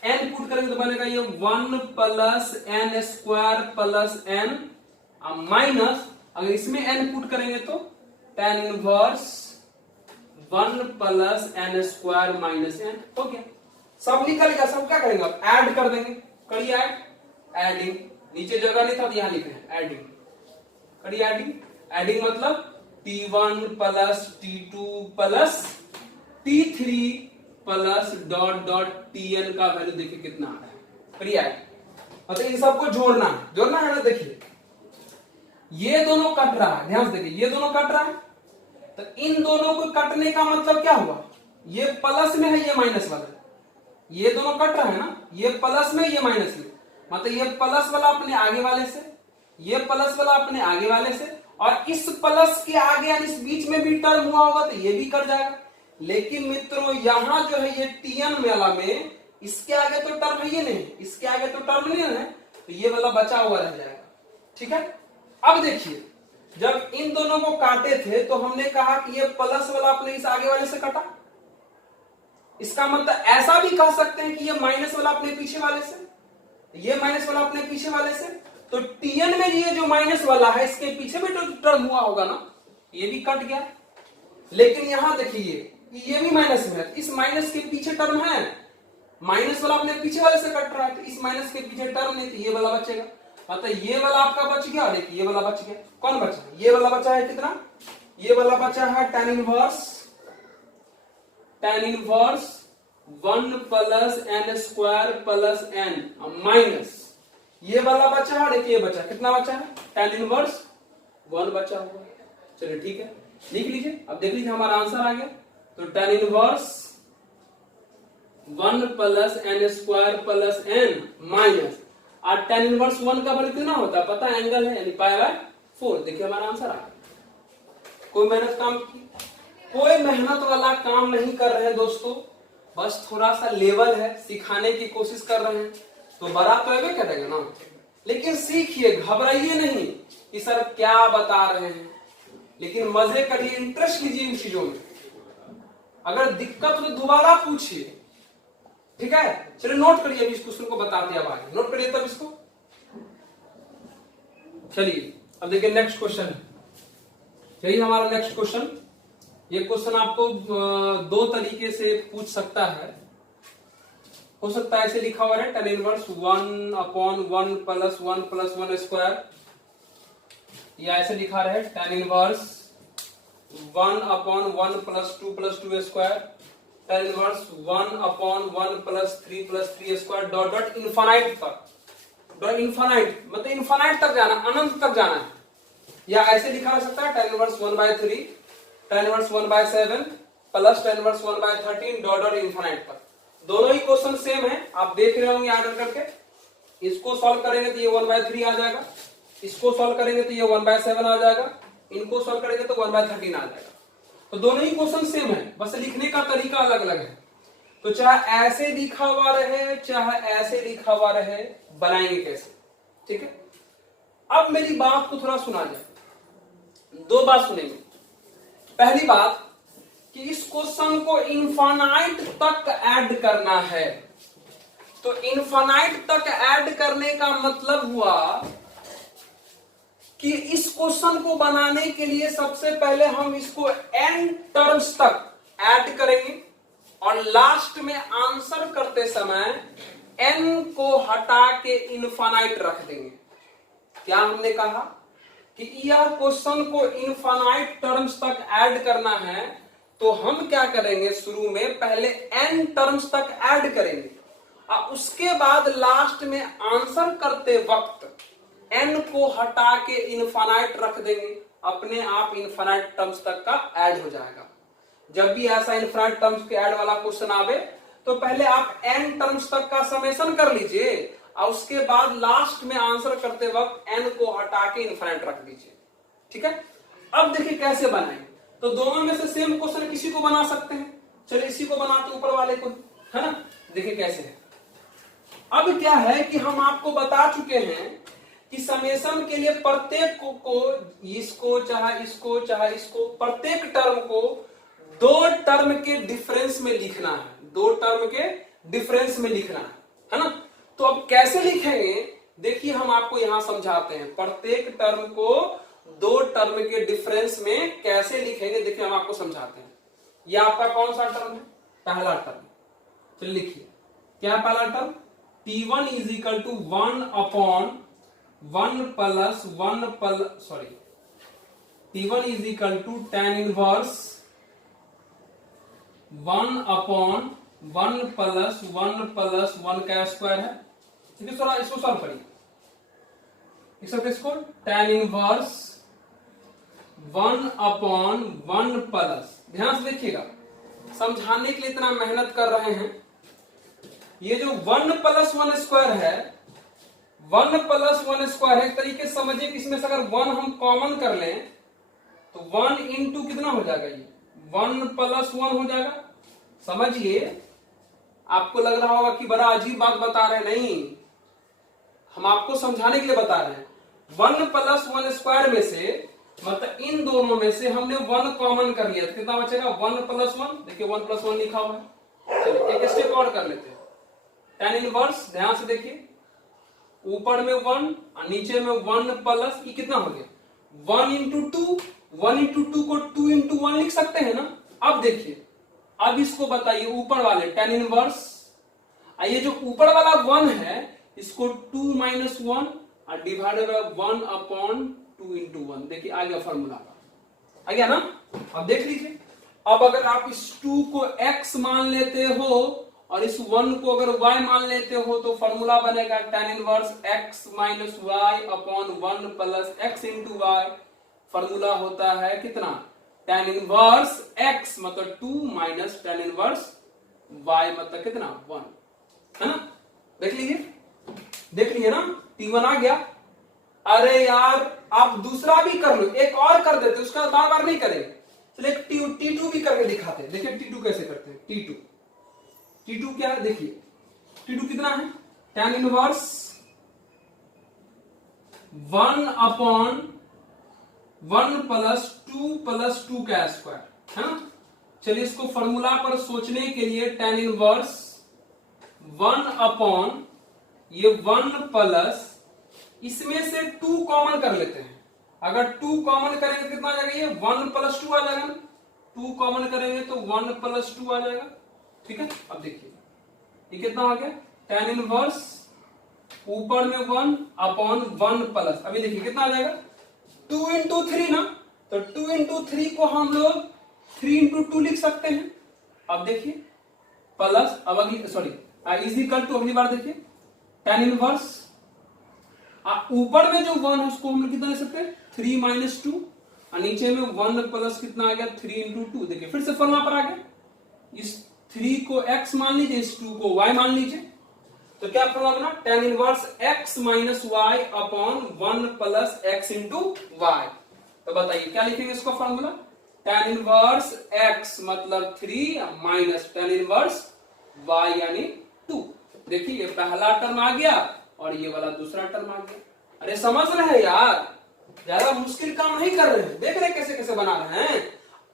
n पुट करेंगे तो बनेगा ये 1 plus n square plus n minus, अगर इसमें n पुट करेंगे तो tan inverse 1 plus n square minus n हो गया। सब निकल गया, सब क्या करेंगे अब ऐड कर देंगे, करिए ऐड, एडिंग, नीचे जगह नहीं था तो यहां लिख रहे हैं एडिंग, करिए एडिंग, एडिंग मतलब t1 plus t2 plus t3 plus dot dot tn का वैल्यू देखिए कितना आ रहा है, करिए ऐड, मतलब इन सबको जोड़ना है ना। देखिए ये दोनों कट रहा है, ध्यान से देखिए ये दोनों कट रहा है, तो इन दोनों को कटने का मतलब क्या हुआ, ये प्लस में है ये माइनस वाला, ये दोनों कट रहा है ना, ये प्लस में ये माइनस में, मतलब ये प्लस वाला अपने आगे वाले से, ये प्लस वाला अपने आगे वाले से, और इस प्लस के आगे यानी इस बीच में भी टर्म हुआ होगा तो ये भी कट जाएगा। लेकिन मित्रों यहां जो है ये टीएन वाला में इसके आगे तो टर्म है, ये नहीं इसके आगे तो टर्म नहीं है, तो ये वाला बचा हुआ रह जाएगा, ठीक है। अब देखिए जब इन दोनों को काटे थे तो हमने कहा कि ये प्लस वाला अपने इस आगे वाले से कटा, इसका मतलब ऐसा भी कह सकते हैं कि ये माइनस वाला अपने पीछे वाले से, ये माइनस वाला अपने पीछे वाले से, तो टीएन में ये जो माइनस वाला है इसके पीछे भी तो टर्म हुआ होगा ना, ये भी कट गया। लेकिन यहां देखिए ये भी माइनस में है, इस माइनस के पीछे टर्म है, माइनस वाला अपने पीछे वाले से कट रहा है, तो इस माइनस के पीछे टर्म नहीं, तो ये वाला बचेगा, मतलब ये वाला आपका बच गया और ये वाला बच गया। कौन बचा, ये वाला बचा है कितना, ये वाला बचा है tan inverse 1 plus n square plus n minus ये वाला बचा है और ये बचा, कितना बचा है tan इनवर्स 1 बचा हुआ। चलिए ठीक है, लिख लीजिए। अब देख लीजिए हमारा आंसर आ गया, तो tan inverse 1 plus n square plus n minus, और tan इनवर्स 1 का वैल्यू कितना होता है पता है, एंगल है यानी π/4। देखिए हमारा आंसर आ गया। कोई मेहनत काम की, कोई मेहनत वाला काम नहीं कर रहे हैं दोस्तों, बस थोड़ा सा लेवल है, सिखाने की कोशिश कर रहे हैं, तो बड़ा तो है करेगा ना। लेकिन सीखिए, घबराइए नहीं कि सर क्या बता रहे हैं, लेकिन मजे करिए, इंटरेस्ट लीजिए इन चीजों में। अगर दिक्कत तो दोबारा पूछिए, ठीक है। चलिए नोट करिए, अभी इस क्वेश्चन को बताते हैं, अब आगे नोट करिए तब इसको। चलिए अब देखिए नेक्स्ट क्वेश्चन, यही हमारा नेक्स्ट क्वेश्चन। ये क्वेश्चन आपको दो तरीके से पूछ सकता है, हो सकता है ऐसे लिखा हुआ है tan इनवर्स 1/1 प्लस 1 स्क्वायर, या ऐसे लिखा रहे tan inverse 1/1 plus 2 square, tan inverse 1/1 plus 3 square dot dot infinite तक, डॉट इनफाइनाइट मतलब इनफाइनाइट तक जाना, अनंत तक जाना है। या ऐसे लिखा जा सकता है tan inverse 1/3 tan inverse 1/7 plus tan inverse 1/13 dot dot infinite तक। दोनों ही क्वेश्चन सेम है, आप देख रहे होंगे आर्डर करके। इसको सॉल्व करेंगे तो ये 1/3 आ जाएगा, इसको सॉल्व करेंगे तो ये 1/7 आ जाएगा, इनको सॉल्व करेंगे तो 1/13 आ जाएगा। तो दोनों ही क्वेश्चन सेम है, बस लिखने का तरीका अलग अलग है। तो चाहे ऐसे लिखा हुआ रहे चाहे ऐसे लिखा हुआ रहे, बनाएंगे कैसे, ठीक है। अब मेरी बात को थोड़ा सुना जाए, दो बात सुनेंगे। पहली बात कि इस क्वेश्चन को इनफाइनाइट तक ऐड करना है, तो इनफाइनाइट तक ऐड करने का मतलब हुआ कि इस क्वेश्चन को बनाने के लिए सबसे पहले हम इसको n टर्म्स तक ऐड करेंगे और लास्ट में आंसर करते समय n को हटा के इनफाइनाइट रख देंगे। क्या हमने कहा कि यह क्वेश्चन को इनफाइनाइट टर्म्स तक ऐड करना है, तो हम क्या करेंगे, शुरू में पहले n टर्म्स तक ऐड करेंगे और उसके बाद लास्ट में आंसर करते वक्त n को हटा के इनफाइनाइट रख देंगे, अपने आप इनफाइनाइट टर्म्स तक का ऐड हो जाएगा। जब भी ऐसा इनफाइनाइट टर्म्स के ऐड वाला क्वेश्चन आवे तो पहले आप n टर्म्स तक का समेशन कर लीजिए और उसके बाद लास्ट में आंसर करते वक्त n को हटा के इनफाइनाइट रख दीजिए, ठीक है। अब देखिए कैसे बनाएंगे, तो दोनों में से सेम क्वेश्चन किसी को बना सकते हैं। चलिए इसी को बनाते ऊपर वाले को, है ना। देखिए कैसे है। अब क्या है कि हम आपको बता चुके हैं कि समेशन के लिए प्रत्येक को इसको चाहे इसको चाहे इसको, प्रत्येक टर्म को दो टर्म के डिफरेंस में लिखना है, दो टर्म के डिफरेंस में लिखना है ना। तो अब कैसे लिखेंगे, देखिए हम आपको यहां समझाते हैं। प्रत्येक टर्म को दो टर्म के डिफरेंस में कैसे लिखेंगे, देखिए हम आपको समझाते हैं। ये आपका कौन सा टर्म है, पहला टर्म। चलिए लिखिए, क्या पहला term, T1 is equal to 1 upon 1 plus 1 plus sorry T1 is equal to tan inverse 1 upon 1 plus 1 plus 1 का स्क्वायर है। ठीक है, थोड़ा इसको सॉल्व करिए। इसको tan इनवर्स 1 अपॉन 1 प्लस, ध्यान से देखिएगा, समझाने के लिए इतना मेहनत कर रहे हैं। ये जो 1 प्लस 1 स्क्वायर है, 1 प्लस 1 स्क्वायर है, एक तरीके से समझिए कि इसमें से अगर 1 हम कॉमन कर लें तो 1 इंटू कितना हो जाएगा, ये 1 प्लस 1 हो जाएगा। समझिए, आपको लग रहा होगा कि बड़ा अजीब बात बता रहे हैं, नहीं, हम आपको समझाने के लिए बता रहे हैं। 1 प्लस 1 स्क्वायर में से, मतलब इन दोनों में से हमने 1 कॉमन कर लिया तो कितना बचेगा, 1 प्लस 1। देखिए 1 प्लस 1 लिखा हुआ है। चलिए एक स्टेप और कर लेते हैं। tan इनवर्स, ध्यान से देखिए, ऊपर में 1 और नीचे में 1 प्लस, ये कितना हो गया, 1 इंटू 2। 1 इंटू 2 को 2 इंटू 1 लिख सकते हैं ना। अब देखिए, अब इसको बताइए, ऊपर वाले tan इनवर्स, ये जो ऊपर वाला 1 है इसको 2 माइनस 1 और डिवाइडेड बाय 1 अपॉन 2 इंटू 1। देखिए आ गया फॉर्मूला का, आ गया ना। अब देख लीजिए, अब अगर आप इस 2 को x मान लेते हो और इस 1 को अगर y मान लेते हो तो फॉर्मूला बनेगा tan inverse x minus y upon 1 plus x into y। Formula होता है कितना, tan इनवर्स x मतलब 2 माइनस tan इनवर्स y मतलब कितना, 1, है ना। देख लीजिए, देख लीजिए ना, T1 आ गया। अरे यार आप दूसरा भी कर लो, एक और कर देते, उसका बार बार नहीं करेंगे। चलिए T2 भी करके दिखाते हैं। देखिए T2 कैसे करते हैं। T2 क्या है, देखिए T2 कितना है, tan इनवर्स 1 अपॉन 1 प्लस 2 का स्क्वायर, है ना। चलिए इसको फॉर्मूला पर सोचने के लिए tan इनवर्स 1 अपॉन ये 1 प्लस, इसमें से 2 कॉमन कर लेते हैं। अगर 2 कॉमन करेंगे कितना आ जाएगा, ये 1 प्लस 2 आ जाएगा ना। 2 कॉमन करेंगे तो 1 प्लस 2 आ जाएगा। ठीक है, अब देखिए ये कितना आ गया, tan इनवर्स ऊपर में 1 अपॉन 1 प्लस, अभी देखिए कितना आ जाएगा, 2 इंटू 3 ना। तो 2 इंटू 3 को हम लोग 3 इंटू 2 लिख सकते हैं। अब देखिए प्लस, अब अगली सॉरी इज इक्वल टू, अगली बार देखिए tan इनवर्स ऊपर में जो 1 है उसको हम कितना ले सकते हैं, 3 माइनस 2 और नीचे में 1 प्लस कितना आ गया, 3 इंटू 2। देखिए फिर से फॉर्मूला पर आ गया, इस 3 को x मान लीजिए, इस 2 को y मान लीजिए, तो क्या फॉर्मूला बना, tan inverse x minus y upon 1 plus x into y। तो बताइए क्या लिखेंगे इसको फॉर्मूला, tan इनवर्स x मतलब 3 माइनस tan इनवर्स y यानी 2। देखिए ये पहला टर्म आ गया और ये वाला दूसरा टर्म आ गया। अरे समझ रहे हैं यार, ज्यादा मुश्किल काम नहीं कर रहे हैं, देख रहे कैसे कैसे बना रहे हैं।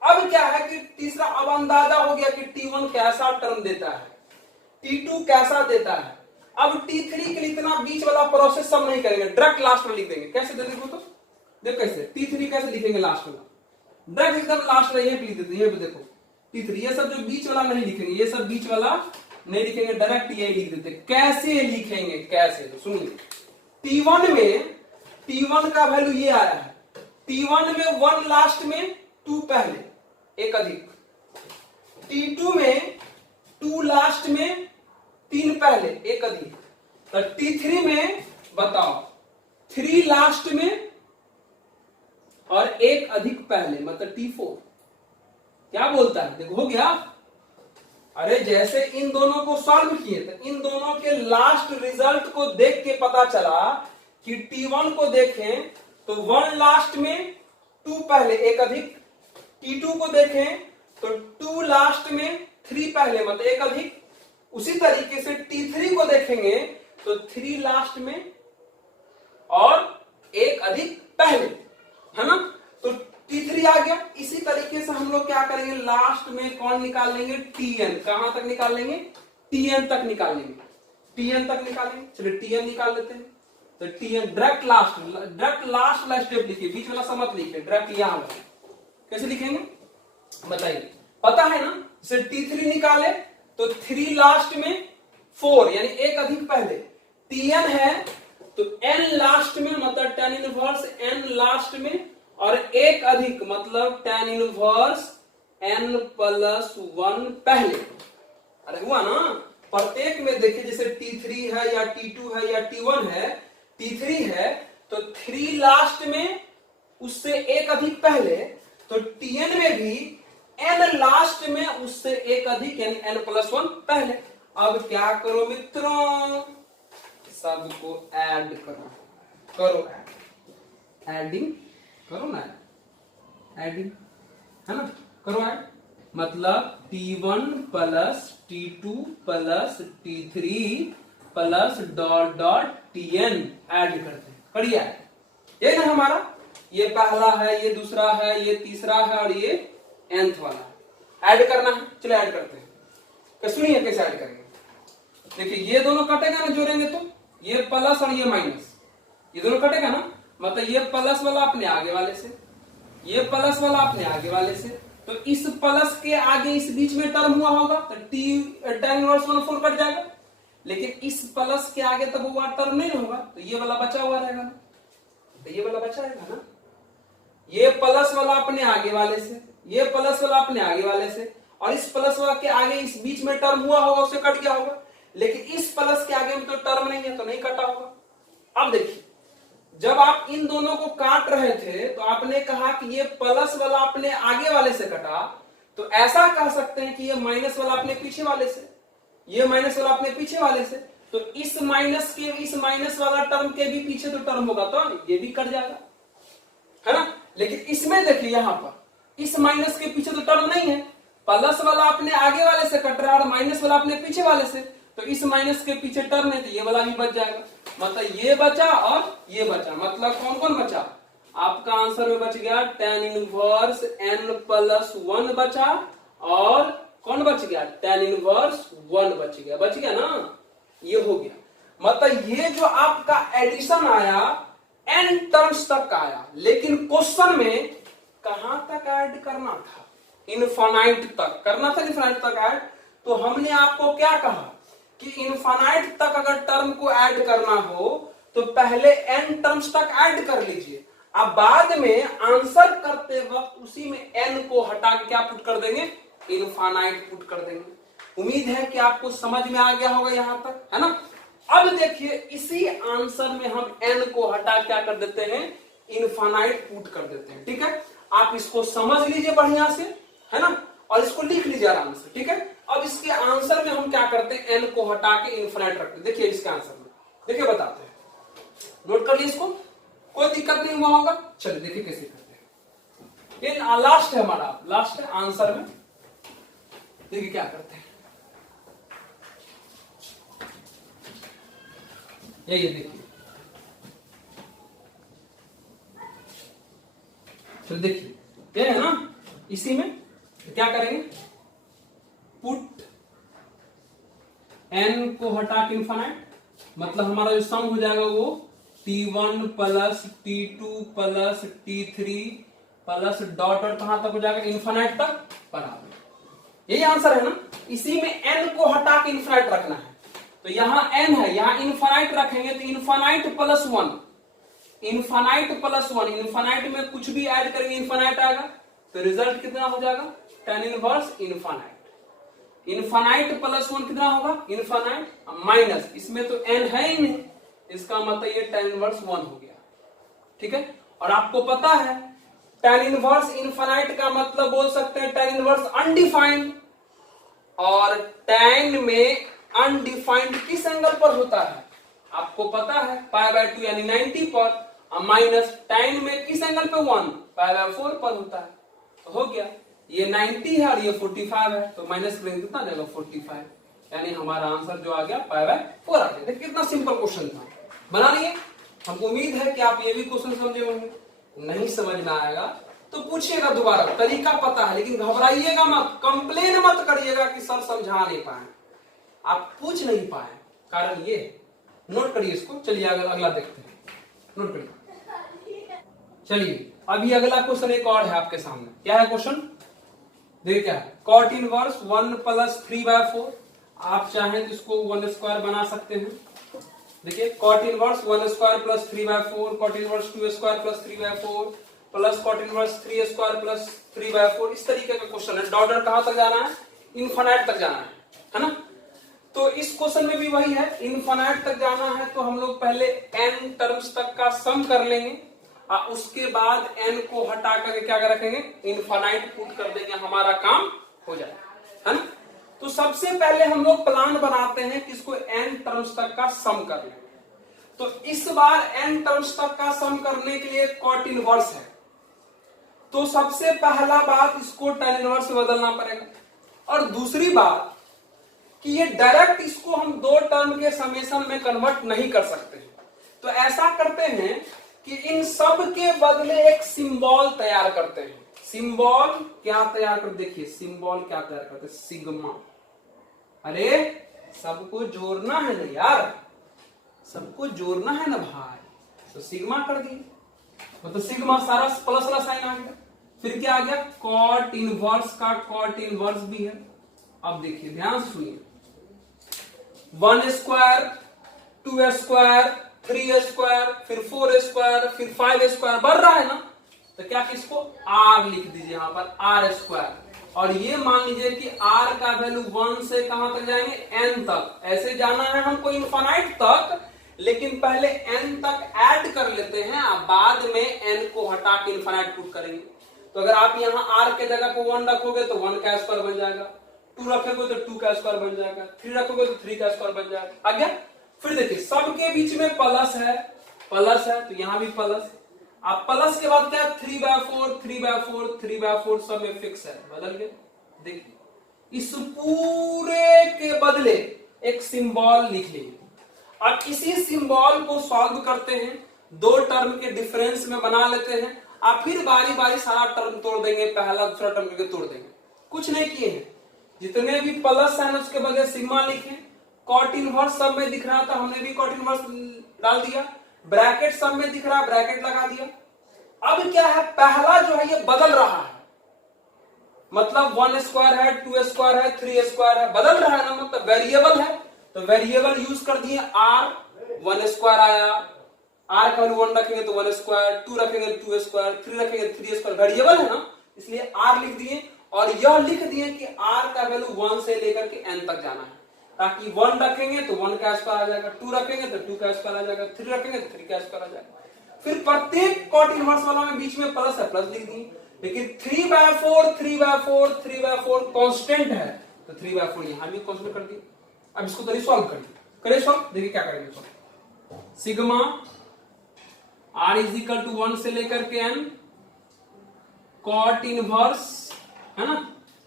अब क्या है कि तीसरा, अब अंदाजा हो गया कि T1 कैसा टर्म देता है, T2 कैसा देता है। अब T3 के लिए इतना बीच वाला प्रोसेस सब नहीं करेंगे, डायरेक्ट लास्ट में लिख देंगे। कैसे दे देखो तो, देखो कैसे T3 कैसे लिखेंगे लास्ट वाला, डायरेक्ट एकदम लास्ट में लिख देते हैं। ये देखो T3, ये सब जो बीच वाला नहीं लिखेंगे, ये सब बीच वाला नहीं लिखेंगे, डायरेक्ट ये लिख देते। कैसे लिखेंगे, कैसे, तो सुनिए, T1 का वैल्यू ये आया है, T1 में 1 लास्ट में 2 पहले एक अधिक, T2 में 2 लास्ट में 3 पहले एक अधिक, तो T3 में बताओ 3 लास्ट में और एक अधिक पहले मतलब T4। क्या बोलता है, देखो हो गया। अरे जैसे इन दोनों को सॉल्व किए तो इन दोनों के लास्ट रिजल्ट को देख के पता चला कि T1 को देखें तो 1 लास्ट में 2 पहले एक अधिक, T2 को देखें तो 2 लास्ट में 3 पहले मतलब एक अधिक। उसी तरीके से T3 को देखेंगे तो 3 लास्ट में और एक अधिक पहले, है ना। तो T3 आ गया। इसी तरीके से हम लोग क्या करेंगे, लास्ट में कौन निकाल लेंगे, टीएन। कहां तक निकाल लेंगे, टीएन तक निकाल लेंगे, टीएन तक निकालेंगे। चलिए टीएन निकाल लेते हैं। तो टीएन डायरेक्ट लास्ट वाला स्टेप लिखिए, बीच वाला सब मत लिखिए, डायरेक्ट यहां कैसे लिखेंगे बताइए, पता है ना। जैसे T3 निकाले तो 3 लास्ट में 4 यानी एक अधिक पहले, Tn है तो n लास्ट में मतलब tan इनवर्स n लास्ट में, और एक अधिक मतलब tan इनवर्स n प्लस 1 पहले। अरे हुआ ना, प्रत्येक में देखिए जैसे T3 है या T2 है या T1 है, T3 है तो 3 लास्ट में उससे एक अधिक पहले, तो Tn में भी n लास्ट में उससे एक अधिक यानी n प्लस 1 पहले। अब क्या करो मित्रों, सबको ऐड करो एडिंग करो ना, एडिंग है ना, करो ऐड। मतलब T1 plus T2 plus T3 plus dot dot Tn add करते हैं, करिए। ये ना हमारा, ये पहला है, ये दूसरा है, ये तीसरा है और ये nth वाला है। ऐड करना है, चलो ऐड करते हैं। सुनिए कैसे ऐड करेंगे। देखिए ये दोनों कटेगा ना जोड़ेंगे तो, ये प्लस और ये माइनस, ये दोनों कटेगा ना, मतलब ये प्लस वाला अपने आगे वाले से, ये प्लस वाला अपने आगे वाले से, तो इस प्लस के आगे इस बीच में टर्म हुआ होगा तो tan इनवर्स 1/4 कट जाएगा। लेकिन इस प्लस के आगे तब वो टर्म नहीं होगा तो ये वाला बचा हुआ रहेगा ना, तो ये वाला बचा रहेगा ना। ये प्लस वाला अपने आगे वाले से, ये प्लस वाला अपने आगे वाले से, और इस प्लस वाला के आगे इस बीच में टर्म हुआ होगा उसे कट गया होगा। लेकिन इस प्लस के आगे में तो टर्म नहीं है तो नहीं कटा होगा। अब देखिए जब आप इन दोनों को काट रहे थे तो आपने कहा कि ये प्लस वाला अपने आगे वाले से कटा, तो ऐसा कह सकते हैं कि ये माइनस वाला अपने पीछे वाले से, ये माइनस वाला अपने पीछे वाले से, तो इस माइनस के इस माइनस वाला टर्म के भी पीछे तो टर्म होगा तो ये भी कट जाएगा, है ना। लेकिन इसमें देखिए यहां पर इस माइनस के पीछे तो टर्म नहीं है, प्लस वाला अपने आगे वाले से कट रहा है और माइनस वाला अपने पीछे वाले से, तो इस माइनस के पीछे टर्म है तो ये वाला भी बच जाएगा। मतलब ये बचा और ये बचा, मतलब कौन कौन बचा, आपका आंसर में बच गया tan इनवर्स n प्लस 1 बचा, और कौन बच गया, tan इनवर्स 1 बच गया ना, ये हो गया। मतलब ये जो आपका एडिशन आया n टर्म्स तक आया, लेकिन क्वेश्चन में कहां तक ऐड करना था, इनफाइनाइट तक करना था, इनफाइनाइट तक ऐड। तो हमने आपको क्या कहा कि इनफाइनाइट तक अगर टर्म को ऐड करना हो तो पहले n टर्म्स तक ऐड कर लीजिए, अब बाद में आंसर करते वक्त उसी में n को हटा के क्या पुट कर देंगे, इनफाइनाइट पुट कर देंगे। उम्मीद है कि आपको समझ में आ गया होगा यहां तक, है ना। अब देखिए इसी आंसर में हम n को हटा क्या कर देते हैं, इनफाइनाइट पुट कर देते हैं। ठीक है, आप इसको समझ लीजिए बढ़िया से, है ना, और इसको लिख लीजिए आराम से। ठीक है, अब इसके आंसर में हम क्या करते हैं, n को हटा के इनफाइनाइट रखते हैं। देखिए इसके आंसर में, देखिए बताते हैं, नोट कर लिए इसको, कोई दिक्कत नहीं हुआ होगा। चलिए देखिए कैसे करते हैं। ये लास्ट है हमारा, लास्ट है आंसर में। देखिए क्या करते हैं, ये देखिए, चलिए देखिए ये है ना, इसी में क्या करेंगे, पुट n को हटा के इनफाइनाइट, मतलब हमारा जो सम हो जाएगा वो T1 plus T2 plus T3 plus dot dot कहां तक हो जाएगा, इनफाइनाइट तक बराबर। यही आंसर है ना। इसी में n को हटा के इनफाइनाइट रखना है, तो यहां n है, यहां इनफाइनाइट रखेंगे तो infinite plus 1, infinite plus 1, infinite में कुछ भी ऐड करेंगे इनफाइनाइट आएगा, तो रिजल्ट कितना हो जाएगा, tan inverse infinite. Infinite plus 1 कितना होगा, इनफाइनाइट माइनस, इसमें तो n है ही नहीं, इसका मतलब ये tan इनवर्स 1 हो गया। ठीक है, और आपको पता है tan इनवर्स इनफाइनाइट का मतलब बोल सकते हैं tan इनवर्स अनडिफाइंड, और tan में अनडिफाइंड किस एंगल पर होता है, आपको पता है π/2 यानी 90 पर, माइनस tan में किस एंगल पे 1 π/4 पर होता है, तो हो गया ये 90 है और ये 45 है, तो माइनस करेंगे कितना देगा 45, यानी हमारा आंसर जो आ गया π/4 आ गया। देखिए कितना सिंपल क्वेश्चन था, बना लिए। हमको उम्मीद है कि आप ये भी क्वेश्चन समझे होंगे, नहीं समझ में आएगा तो पूछिएगा दोबारा, तरीका पता है, लेकिन घबराइएगा मत, कंप्लेन मत करिएगा कि सर समझा नहीं पाए, आप पूछ नहीं पाए, कारण ये। नोट करिए इसको, चलिए अगला देखते हैं, नोट करिए। चलिए अभी अगला क्वेश्चन एक और है आपके सामने, क्या है क्वेश्चन, देखिए क्या है, कॉट इनवर्स 1 + 3/4, आप चाहें तो इसको 1² बना सकते हैं। देखिए cot inverse 1² + 3/4, cot inverse 2² + 3/4 plus cot inverse 3² + 3/4, इस तरीके का क्वेश्चन है। ऑर्डर कहां तक जाना है, इनफाइनाइट तक जाना है ना। तो इस क्वेश्चन में भी वही है, इनफाइनाइट तक जाना है तो हम लोग पहले n टर्म्स तक का सम कर लेंगे और उसके बाद n को हटा करके क्या रखेंगे, इनफाइनाइट पुट कर देंगे, हमारा काम हो जाएगा, है ना। तो सबसे पहले हम लोग प्लान बनाते हैं कि इसको n टर्म्स तक का सम कर लें। तो इस बार n टर्म्स तक का सम करने के लिए कॉट इनवर्स है, तो सबसे पहला बात इसको tan इनवर्स में बदलना पड़ेगा, और दूसरी बात कि ये डायरेक्ट इसको हम दो टर्म के समेशन में कन्वर्ट नहीं कर सकते हैं। तो ऐसा करते हैं कि इन सब के बदले एक सिंबल तैयार करते हैं। सिंबल क्या तैयार कर, देखिए सिंबल क्या तैयार करते हैं, सिग्मा। अरे सबको जोड़ना है ना यार, सबको जोड़ना है ना भाई, तो सिग्मा कर दिए, मतलब सिग्मा सारा प्लस वाला साइन आ गया। फिर क्या आ गया, कॉट इनवर्स का कॉट इनवर्स भी है। अब देखिए ध्यान से सुनिए, 1², 2², 3², फिर 4², फिर 5² बढ़ रहा है ना, तो क्या इसको r लिख दीजिए यहां पर, r²। और ये मान लीजिए कि r का वैल्यू 1 से कहां तक जाएंगे, n तक। ऐसे जाना है हमको इनफाइनाइट तक, लेकिन पहले n तक ऐड कर लेते हैं, बाद में n को हटा के इनफाइनाइट पुट करेंगे। तो अगर आप यहाँ r के जगह पे 1 रखोगे तो 1 का स्क्वायर बन जाएगा, 2 रखोगे तो 2 का स्क्वायर बन जाएगा, 3 रखोगे तो 3 का स्क्वायर बन जाएगा। आ गया। फिर देखिए सबके बीच में प्लस है, प्लस है तो यहाँ भी प्लस। अब प्लस के बाद क्या, 3/4, 3/4, 3/4 सब में फिक्स है, बदल गए। देखिए इस पूरे के बदले एक सिंबल लिख लीजिए। अब इसी सिंबल को सॉल्व करते हैं, दो टर्म के डिफरेंस में बना लेते हैं, अब फिर बारी बारी सारा टर्म तोड़ देंगे, पहला दूसरा टर्म करके तोड़ देंगे। कुछ नहीं किए हैं, जितने भी प्लस है उसके बगैर सिग्मा लिखे, कॉट इनवर्स सब में दिख रहा था, हमने भी कॉट इनवर्स डाल दिया, ब्रैकेट सब में दिख रहा, ब्रैकेट लगा दिया। अब क्या है, पहला जो है ये बदल रहा है, मतलब 1² है, 2² है, 3² है, बदल रहा है ना, मतलब वेरिएबल है, तो वेरिएबल यूज कर दिए r, 1² आया, r का वैल्यू 1 रखेंगे तो 1², 2 रखेंगे 2², 3 रखेंगे 3², वेरिएबल है ना, इसलिए r लिख दिए। और यह लिख दिए कि r का वैल्यू 1 से लेकर के n तक जाना है, ताकि 1 रखेंगे तो 1 का स्क्वायर आ जाएगा, 2 रखेंगे तो 2 का स्क्वायर आ जाएगा, 3 रखेंगे तो 3 का स्क्वायर आ जाएगा। फिर प्रत्येक कॉट इनवर्स वाला में बीच में प्लस है, प्लस लिख दिए। लेकिन 3/4, 3/4, 3/4 कांस्टेंट है, तो 3/4 यहां भी कांस्टेंट कर दिए। अब इसको तो सॉल्व करिए सॉल्व, देखिए क्या करेंगे सॉल्व। सिग्मा r = 1 से लेकर के n कॉट इनवर्स, है ना।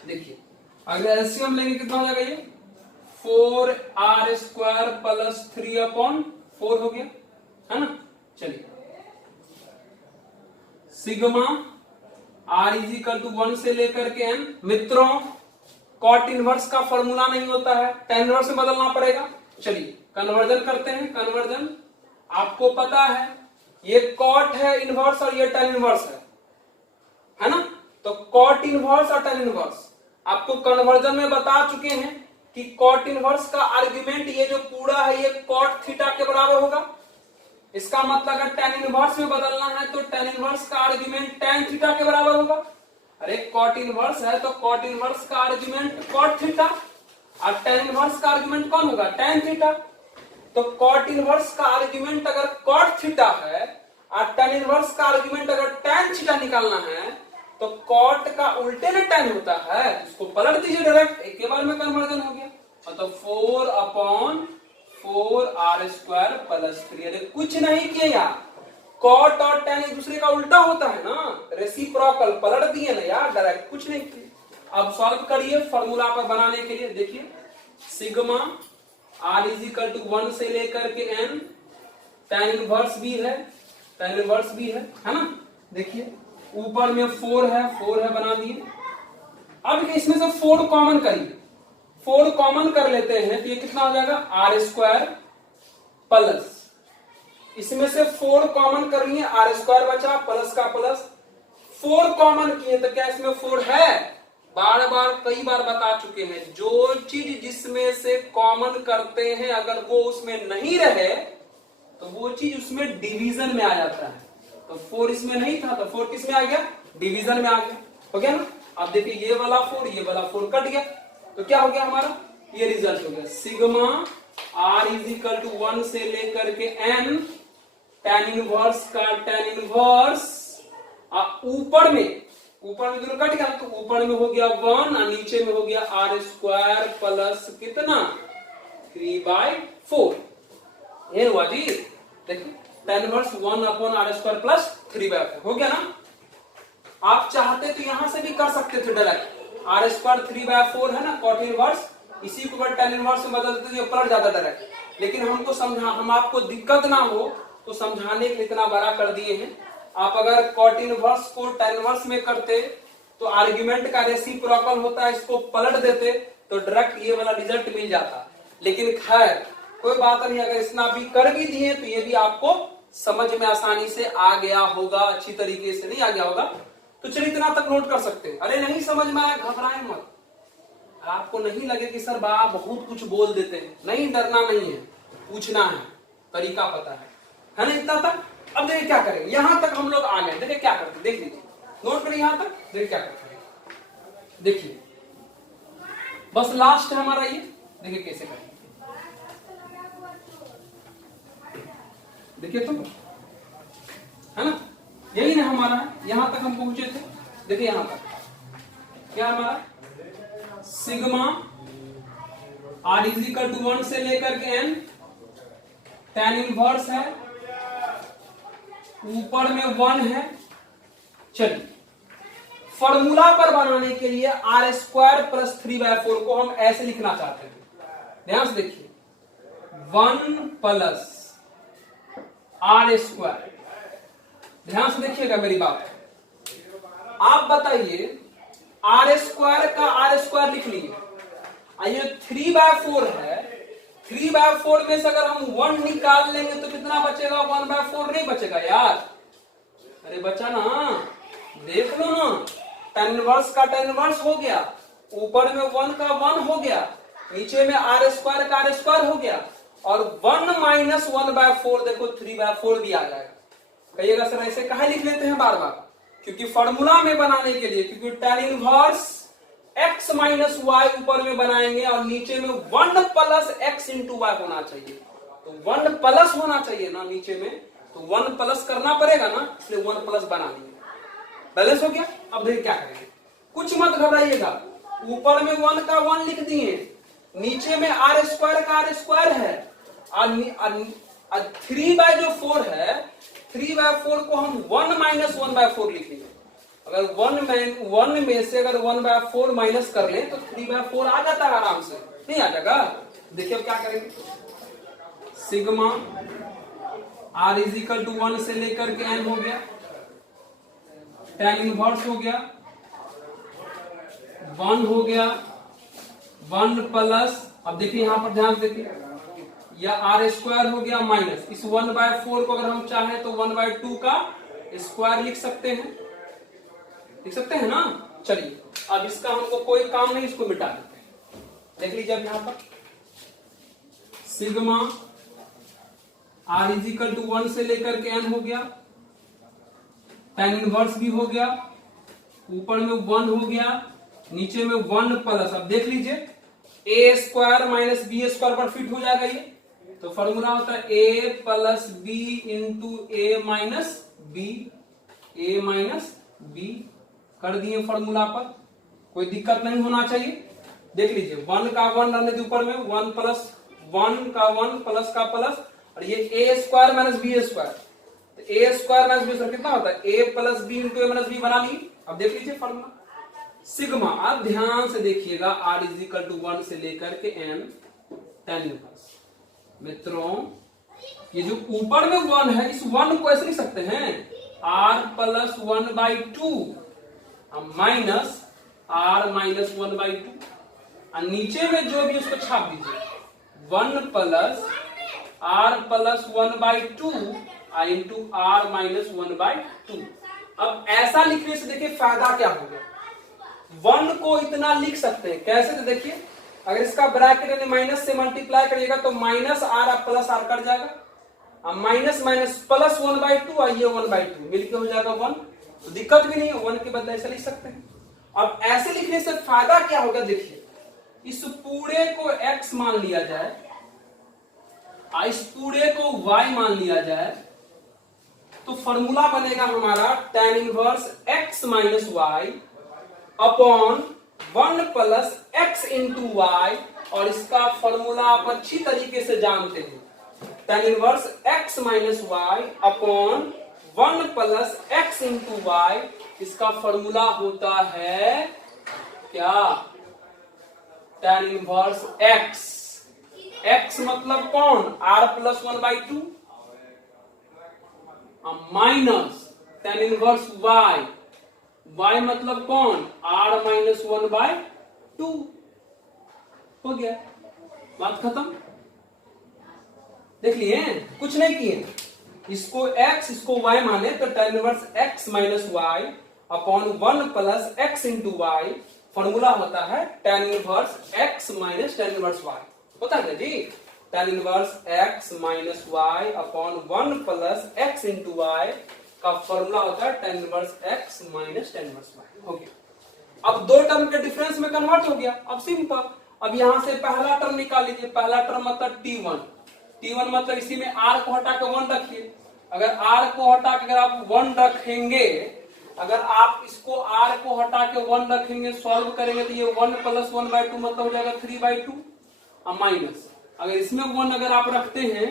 देखिए अगर एलसीएम लेंगे कितना हो जाएगा, ये 4r² + 3/4 हो गया, है ना। चलिए सिग्मा r = 1 से लेकर के n, मित्रों कॉट इनवर्स का फॉर्मूला नहीं होता है, tan इनवर्स में बदलना पड़ेगा। चलिए कन्वर्जन करते हैं, कन्वर्जन आपको पता है ये कॉट है इनवर्स और ये tan इनवर्स है ना। तो कॉट इनवर्स और tan इनवर्स आपको कन्वर्जन में बता चुके हैं कि कॉट इनवर्स का आर्गुमेंट ये जो पूरा है ये कॉट थीटा के बराबर होगा। इसका मतलब अगर tan इनवर्स में बदलना है तो tan इनवर्स का आर्गुमेंट tan थीटा के बराबर होगा। अरे कॉट इनवर्स है तो कॉट इनवर्स का आर्गुमेंट कॉट थीटा, और tan इनवर्स का आर्गुमेंट कौन होगा, tan थीटा। तो कॉट इनवर्स का आर्गुमेंट अगर कॉट थीटा है और tan इनवर्स का आर्गुमेंट अगर tan थीटा निकालना है तो कॉट का उल्टे में tan होता है, इसको पलट दीजिए डायरेक्ट, एक के बार में कन्वर्जन हो गया। मतलब 4/4r² + 3। अरे कुछ नहीं किया यार, कॉट और tan एक दूसरे का उल्टा होता है ना, रेसिप्रोकल, पलट दिए ना यार डायरेक्ट, कुछ नहीं किया। अब सॉल्व करिए फॉर्मूला पर बनाने के लिए। देखिए सिग्मा r = 1 से लेकर के n, tan इनवर्स भी है, tan इनवर्स भी है ना। देखिए ऊपर में 4 है बना दिए। अब इसमें से 4 कॉमन करिए, 4 कॉमन कर लेते हैं तो ये कितना हो जाएगा आर स्क्वायर प्लस, इसमें से 4 कॉमन कर लिए, आर स्क्वायर बचा प्लस का प्लस, 4 कॉमन किए तो क्या इसमें 4 है? बार बार कई बार बता चुके हैं, जो चीज जिसमें से कॉमन करते हैं अगर वो उसमें नहीं रहे तो वो चीज उसमें डिवीजन में आ जाता है। तो 4 इसमें नहीं था तो 4 किस में आ गया? डिवीजन में आ गया। हो गया ना? अब देखिए ये वाला 4 ये वाला 4 कट गया तो क्या हो गया हमारा? ये रिजल्ट हो गया sigma r is equal to 1 से लेकर के n tan इनवर्स का tan इनवर्स ऊपर में दोनों कट गया तो ऊपर में हो गया 1 और नीचे में हो गया आर स्क्वायर प्लस कितना 3/4। ये हुआ जी, देखिए tan inverse 1 upon r square plus 3/4 हो गया ना। आप चाहते तो यहां से भी कर सकते थे डायरेक्ट, आर स्क्वायर 3/4 है ना कॉट इनवर्स, इसी को अगर tan इनवर्स में बदल देते तो पलट जाता डायरेक्ट, लेकिन हमको हम आपको दिक्कत ना हो तो समझाने के लिए इतना बड़ा कर दिए हैं। आप अगर कॉट इनवर्स को tan इनवर्स में करते तो आर्ग्यूमेंट का रेसिप्रोकल होता है, इसको पलट देते तो डायरेक्ट ये वाला रिजल्ट मिल जाता। लेकिन खैर कोई बात नहीं, अगर इतना भी कर भी दिए तो ये भी आपको समझ में आसानी से आ गया होगा, अच्छी तरीके से नहीं आ गया होगा तो चलिए इतना तक नोट कर सकते हैं। अरे नहीं समझ में आया घबराए मत, आपको नहीं लगे कि सर बा बहुत कुछ बोल देते हैं, नहीं डरना नहीं है, पूछना है, तरीका पता है ना इतना तक। अब देखिए क्या करेंगे, यहां तक हम लोग आ गए, देखिए क्या करते देख लीजिए, नोट करिए यहां तक, देखिए क्या करते हैं, देखिए बस लास्ट है हमारा ये, देखिए कैसे करेंगे, देखिए तो है ना, यही ना हमारा है, यहां तक हम पहुंचे थे। देखिए यहां तक क्या हमारा sigma r is equal to 1 से लेकर के n tan इनवर्स है, ऊपर में 1 है। चलिए फॉर्मूला पर बनाने के लिए आर स्क्वायर प्लस 3/4 को हम ऐसे लिखना चाहते हैं, ध्यान से देखिए 1 प्लस आर स्क्वायर, ध्यान से देखिएगा मेरी बात। आप बताइए आर स्क्वायर का आर स्क्वायर लिख लीजिए, ये 3/4 है, 3/4 में से अगर हम 1 निकाल लेंगे तो कितना बचेगा? 1/4 नहीं बचेगा यार, अरे बचा ना, देख लो ना, tan इनवर्स का tan इनवर्स हो गया, ऊपर में 1 का 1 हो गया, नीचे में आर स्क्वायर का आर स्क्वायर हो गया, और 1 माइनस 1/4 देखो 3/4 भी आ जाएगा। कहिएगा सर ऐसे काहे लिख लेते हैं बार बार? क्योंकि फॉर्मूला में बनाने के लिए, क्योंकि tan inverse x minus y ऊपर में बनाएंगे और नीचे में 1 प्लस x इंटू वाई होना चाहिए, तो 1 प्लस होना चाहिए ना नीचे में, तो 1 प्लस करना पड़ेगा ना, इसलिए 1 प्लस बना लेंगे, बैलेंस हो गया। अब देखिए क्या करेंगे, कुछ मत घबराइएगा, ऊपर में 1 का 1 लिख दिए, नीचे में आर स्क्वायर का आर स्क्वायर है, और 3/4 है, 3/4 को हम 1 माइनस 1/4 लिखेंगे। अगर 1 में से अगर 1/4 माइनस कर लें तो 3/4 आ जाता है आराम से, नहीं आ जाएगा? देखिए अब क्या करेंगे, sigma r is equal to 1 से लेकर के n हो गया, tan इनवर्स हो गया, 1 हो गया, 1 प्लस, अब देखिए यहां पर ध्यान देखिए, या आर स्क्वायर हो गया माइनस, इस 1/4 को अगर हम चाहें तो 1/2 का स्क्वायर लिख सकते हैं ना। चलिए अब इसका हमको कोई काम नहीं, इसको मिटा देते हैं। देख लीजिए अब यहां पर sigma r is equal to 1 से लेकर के n हो गया, tan इनवर्स भी हो गया, ऊपर में 1 हो गया, नीचे में 1 प्लस, अब देख लीजिए a square minus b square पर फिट हो जाएगा ये, तो फॉर्मूला होता है a plus b into a minus b, कर दिए फॉर्मूला पर, कोई दिक्कत नहीं होना चाहिए। देख लीजिए 1 का 1 रहने के ऊपर में 1 प्लस 1 का 1 प्लस का प्लस, और ये a square minus b square, तो a square minus b square कितना होता है? a plus b into a minus b बना ली। अब देख लीजिए फॉर्मूला सिग्मा, अब ध्यान से देखिएगा r इज इक्वल टू 1 से लेकर के n tan इनवर्स। मित्रों ये जो ऊपर में 1 है, इस 1 को ऐसे लिख सकते हैं, r plus 1/2 minus r minus 1/2, और नीचे में जो भी उसको छाप दीजिए 1 plus r plus 1/2 into r minus 1/2। अब ऐसा लिखने से देखिए फायदा क्या होगा, 1 को इतना लिख सकते हैं कैसे, तो देखिए अगर इसका ब्रैकेट यानी माइनस से मल्टीप्लाई करिएगा तो minus r plus r cut जाएगा, माइनस माइनस प्लस 1/2 और ये 1/2 मिलकर हो जाएगा 1, तो दिक्कत भी नहीं है, 1 के बदले ऐसे लिख सकते हैं। अब ऐसे लिखने से फायदा क्या होगा, देखिए इस पूरे को x मान लिया जाए और इस पूरे को y मान लिया जाए, तो फॉर्मूला बनेगा हमारा tan inverse x minus y upon 1 plus x into y, और इसका फॉर्मूला आप अच्छी तरीके से जानते हैं, tan inverse x minus y upon 1 plus x into y, इसका फॉर्मूला होता है क्या, tan इनवर्स x, x मतलब कौन, r plus 1/2 minus tan inverse y, y मतलब कौन, r माइनस 1/2। हो गया, बात खत्म। देख लिए, कुछ नहीं किए, इसको x इसको y माने तो tan inverse x minus y upon 1 plus x into y, formula होता है tan inverse x minus tan inverse y, होता है जी, tan inverse x minus y upon 1 plus x into y का फॉर्मूला होता है tan inverse x minus tan inverse y। हो गया, अब दो टर्म के डिफरेंस में कन्वर्ट हो गया, अब सिंपल, अब यहां से पहला टर्म निकाल लीजिए, पहला टर्म मतलब t1 मतलब इसी में r को हटा के 1 रखिए, अगर r को हटा के अगर आप 1 रखेंगे, अगर आप इसको r को हटा के 1 रखेंगे, सॉल्व करेंगे तो ये 1 प्लस 1/2 मतलब हो जाएगा 3/2 और माइनस, अगर इसमें 1 अगर आप रखते हैं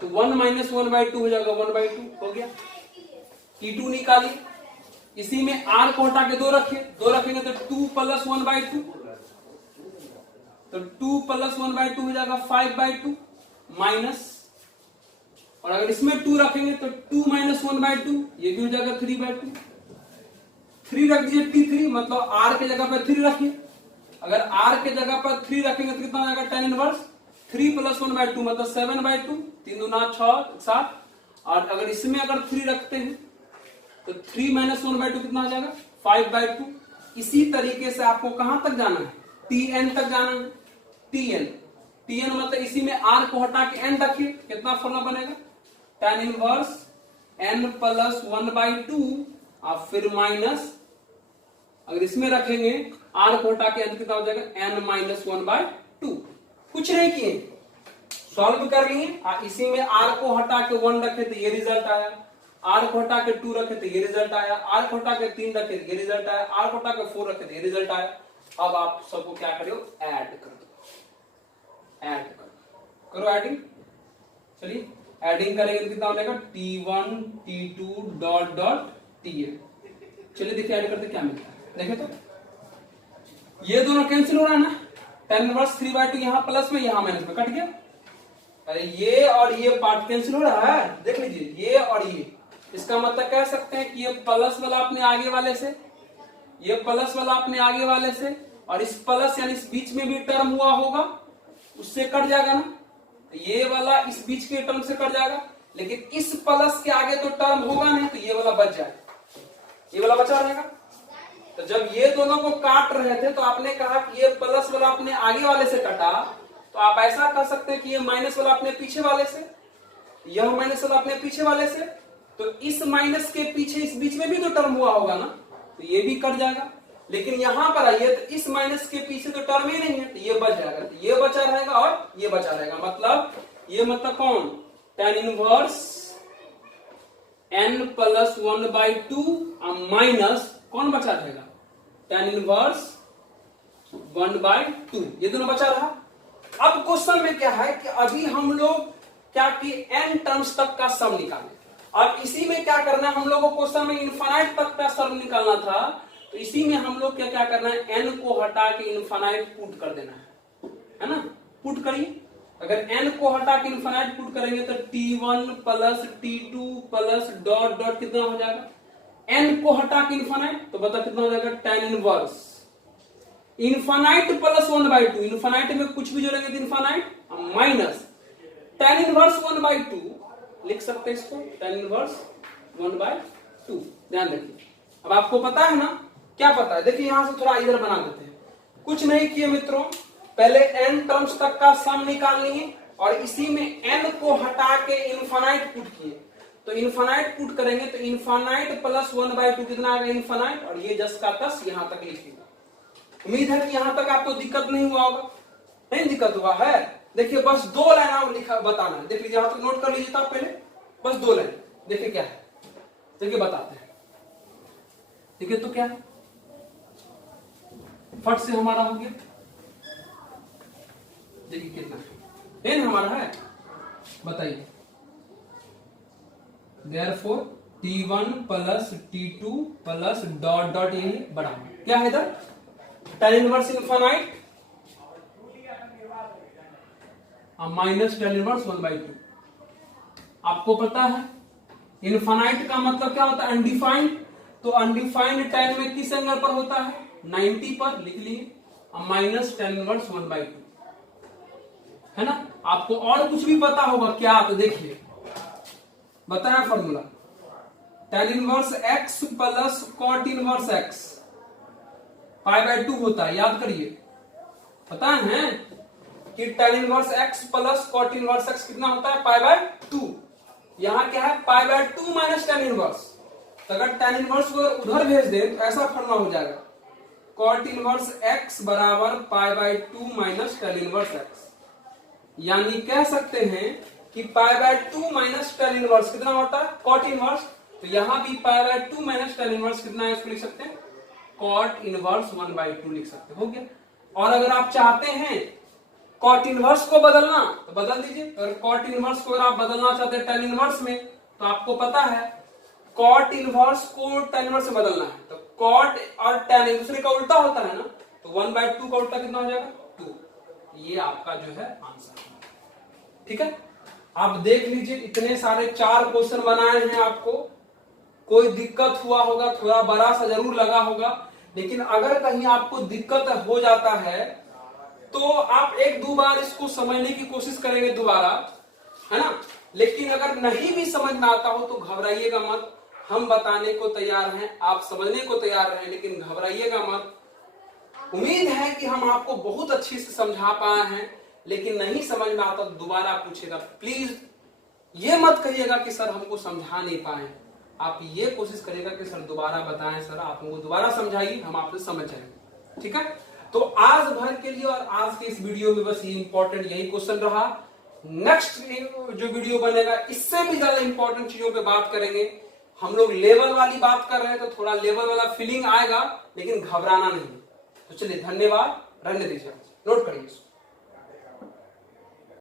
तो 1 माइनस 1/2 हो जाएगा 1/2। हो गया, t2 निकालिए, इसी में r को हटा के 2 रखिए, 2 रखेंगे तो 2 प्लस 1/2, तो 2 प्लस 1/2 हो जाएगा 5/2 माइनस, और अगर इसमें 2 रखेंगे तो 2 माइनस 1/2 ये भी हो जाएगा 3/2। 3 रख दीजिए t3 मतलब r के जगह पर 3 रखिए, अगर r के जगह पर 3 रखेंगे तो कितना हो जाएगा tan इनवर्स 3 प्लस 1/2 मतलब 7/2, 3 दूना 6 7, और अगर इसमें अगर 3 रखते हैं तो 3 माइनस 1/2 कितना हो जाएगा 5/2। इसी तरीके से आपको कहां तक जाना है, tn तक जाना है, tn मतलब इसी में r को हटा के n रखिए, कितना फॉर्मूला बनेगा tan इनवर्स n प्लस 1/2 और फिर माइनस, अगर इसमें रखेंगे r को हटा के n कितना हो जाएगा n माइनस 1/2। कुछ नहीं किए, सॉल्व कर लिए, इसी में r को हटा के 1 रखे तो ये रिजल्ट आया, r को हटा के 2 रखे तो ये रिजल्ट आया, r को हटा के 3 रखे तो ये रिजल्ट आया, r को हटा के 4 रखे तो ये रिजल्ट आया। अब आप सबको क्या करो, ऐड कर दो, ऐड करो एडिंग, चलिए एडिंग करेंगे तो कितना हो जाएगा t1 t2 dot dot tn। चलिए देखिए ऐड करते क्या मिलता है, देखे तो ये दोनों कैंसिल हो रहा है ना, tan इनवर्स 3/2 यहाँ प्लस में यहाँ माइनस में कट गया, अरे ये और ये पार्ट कैंसिल हो रहा है, देख लीजिए ये और ये, इसका मतलब कह सकते हैं कि ये प्लस वाला अपने आगे वाले से, ये प्लस वाला अपने आगे वाले से, और इस प्लस यानी इस बीच में भी टर्म हुआ होगा उससे कट जाएगा ना, ये वाला इस बीच के टर्म से कट जाएगा, लेकिन इस प्लस के आगे तो टर्म होगा नहीं, तो ये वाला बच जाएगा, ये वाला बचा रहेगा। तो जब ये दोनों को काट रहे थे तो आपने कहा कि ये प्लस वाला अपने आगे वाले से कटा, तो आप ऐसा कह सकते हैं कि ये माइनस वाला अपने पीछे वाले से, यह माइनस वाला अपने पीछे वाले से, तो इस माइनस के पीछे इस बीच में भी तो टर्म हुआ होगा ना, तो ये भी कट जाएगा। लेकिन यहां पर आइए तो इस माइनस के पीछे तो टर्म ही नहीं है, तो ये बच जाएगा, तो ये बचा रहेगा और ये बचा रहेगा, मतलब ये मतलब कौन, tan inverse n plus 1/2 minus कौन बचा रहेगा, tan इनवर्स 1/2, ये दोनों बचा रहा। अब क्वेश्चन में क्या है कि अभी हम लोग क्या कि n टर्म्स तक का सम निकालें, और इसी में क्या करना है, हम लोग को क्वेश्चन में इनफाइनाइट तक का सम निकालना था, तो इसी में हम लोग क्या क्या करना है, n को हटा के इनफाइनाइट पुट कर देना है ना, पुट करिए, अगर n को हटा के इन्फिनाइट पुट करेंगे तो t1 plus t2 plus dot dot कितना हो जाएगा, n को हटा के इन्फिनाइट, तो बता कितना हो जाएगा, tan inverse infinite plus 1/2, infinite में कुछ भी जोड़ेंगे तो इन्फिनाइट माइनस tan इनवर्स 1/2 लिख सकते हैं इसको, tan इनवर्स 1/2। ध्यान रखिए, अब आपको पता है ना, क्या पता है, देखिए यहां से थोड़ा इधर बना देते हैं। कुछ नहीं किए मित्रों, पहले n टर्म्स तक का सम निकाल लिए और इसी में n को हटा के इन्फिनाइट पुट किए, तो इन्फिनाइट पुट करेंगे तो इन्फिनाइट प्लस 1/2 कितना आएगा, इन्फिनाइट, और ये 10 का 10 यहां तक लिखिए। उम्मीद है कि यहां तक आपको दिक्कत नहीं हुआ होगा, नहीं दिक्कत हुआ है। देखिए बस 2 लाइन आप लिखा बताना है, देखिए यहां तक नोट कर लीजिए था पहले, बस 2 लाइन। देखिए क्या है, देखिए बताते हैं, देखिए तो क्या है, फट से हमारा हो गया, देखिए कितना n हमारा है, बताइए, therefore t1 plus t2 plus dot dot, यही बड़ा क्या है इधर, tan inverse infinite minus tan inverse 1/2। आपको पता है इन्फिनाइट का मतलब क्या होता है, अनडिफाइंड, तो अनडिफाइंड tan में किस एंगल पर होता है, 90 पर, लिख लिए, माइनस tan इनवर्स 1/2, है ना। आपको और कुछ भी पता होगा क्या, तो देखिए बताया formula, tan inverse x plus cot inverse x π/2 होता है, याद करिए, पता है कि tan inverse x plus cot inverse x कितना होता है, π/2। यहां क्या है, π/2 माइनस tan इनवर्स, तो अगर tan इनवर्स को उधर भेज दे तो ऐसा फॉर्मूला हो जाएगा, cot इनवर्स x बराबर π/2 माइनस tan इनवर्स x, यानी कह सकते हैं कि π/2 माइनस tan इनवर्स कितना होता है, cot इनवर्स, तो यहां भी π/2 माइनस tan इनवर्स कितना है, इसको लिख सकते हैं cot इनवर्स 1/2 लिख सकते हैं, हो गया। और अगर आप चाहते हैं cot इनवर्स को बदलना तो बदल दीजिए, अगर cot इनवर्स को अगर आप बदलना चाहते हैं tan इनवर्स में, तो आपको पता है cot इनवर्स को tan इनवर्स से बदलना है, तो cot और tan एक दूसरे का उल्टा होता है ना, तो 1/2 का उल्टा कितना हो जाएगा, 2। ये आपका जो है आंसर है, ठीक है। आप देख लीजिए, इतने सारे 4 क्वेश्चन बनाए हैं, आपको कोई दिक्कत हुआ होगा, थोड़ा बड़ा सा जरूर लगा होगा, लेकिन अगर कहीं आपको दिक्कत हो जाता है तो आप 1-2 बार इसको समझने की कोशिश करेंगे दोबारा, है ना। लेकिन अगर नहीं भी समझ में आता हो तो घबराइएगा मत, हम बताने को तैयार हैं, आप समझने को तैयार हैं, लेकिन घबराइएगा मत। उम्मीद है कि हम आपको बहुत अच्छे से समझा पाए हैं, लेकिन नहीं समझ में आता तो दोबारा पूछेगा। प्लीज ये मत कहिएगा कि सर हमको समझा नहीं पाए, आप ये कोशिश करिएगा कि सर दोबारा बताएं, सर आप हमको दोबारा समझाइए, हम आपसे समझ जाएंगे, ठीक है। तो आज भर के लिए और आज के इस वीडियो में बस ये इंपॉर्टेंट यही क्वेश्चन रहा। नेक्स्ट जो वीडियो बनेगा इससे भी ज्यादा इंपॉर्टेंट चीजों पे बात करेंगे। हम लोग लेवल वाली बात कर रहे हैं तो थोड़ा लेवल वाला फीलिंग आएगा, लेकिन घबराना नहीं। तो चलिए, धन्यवाद, रहने दीजिए, नोट करिए।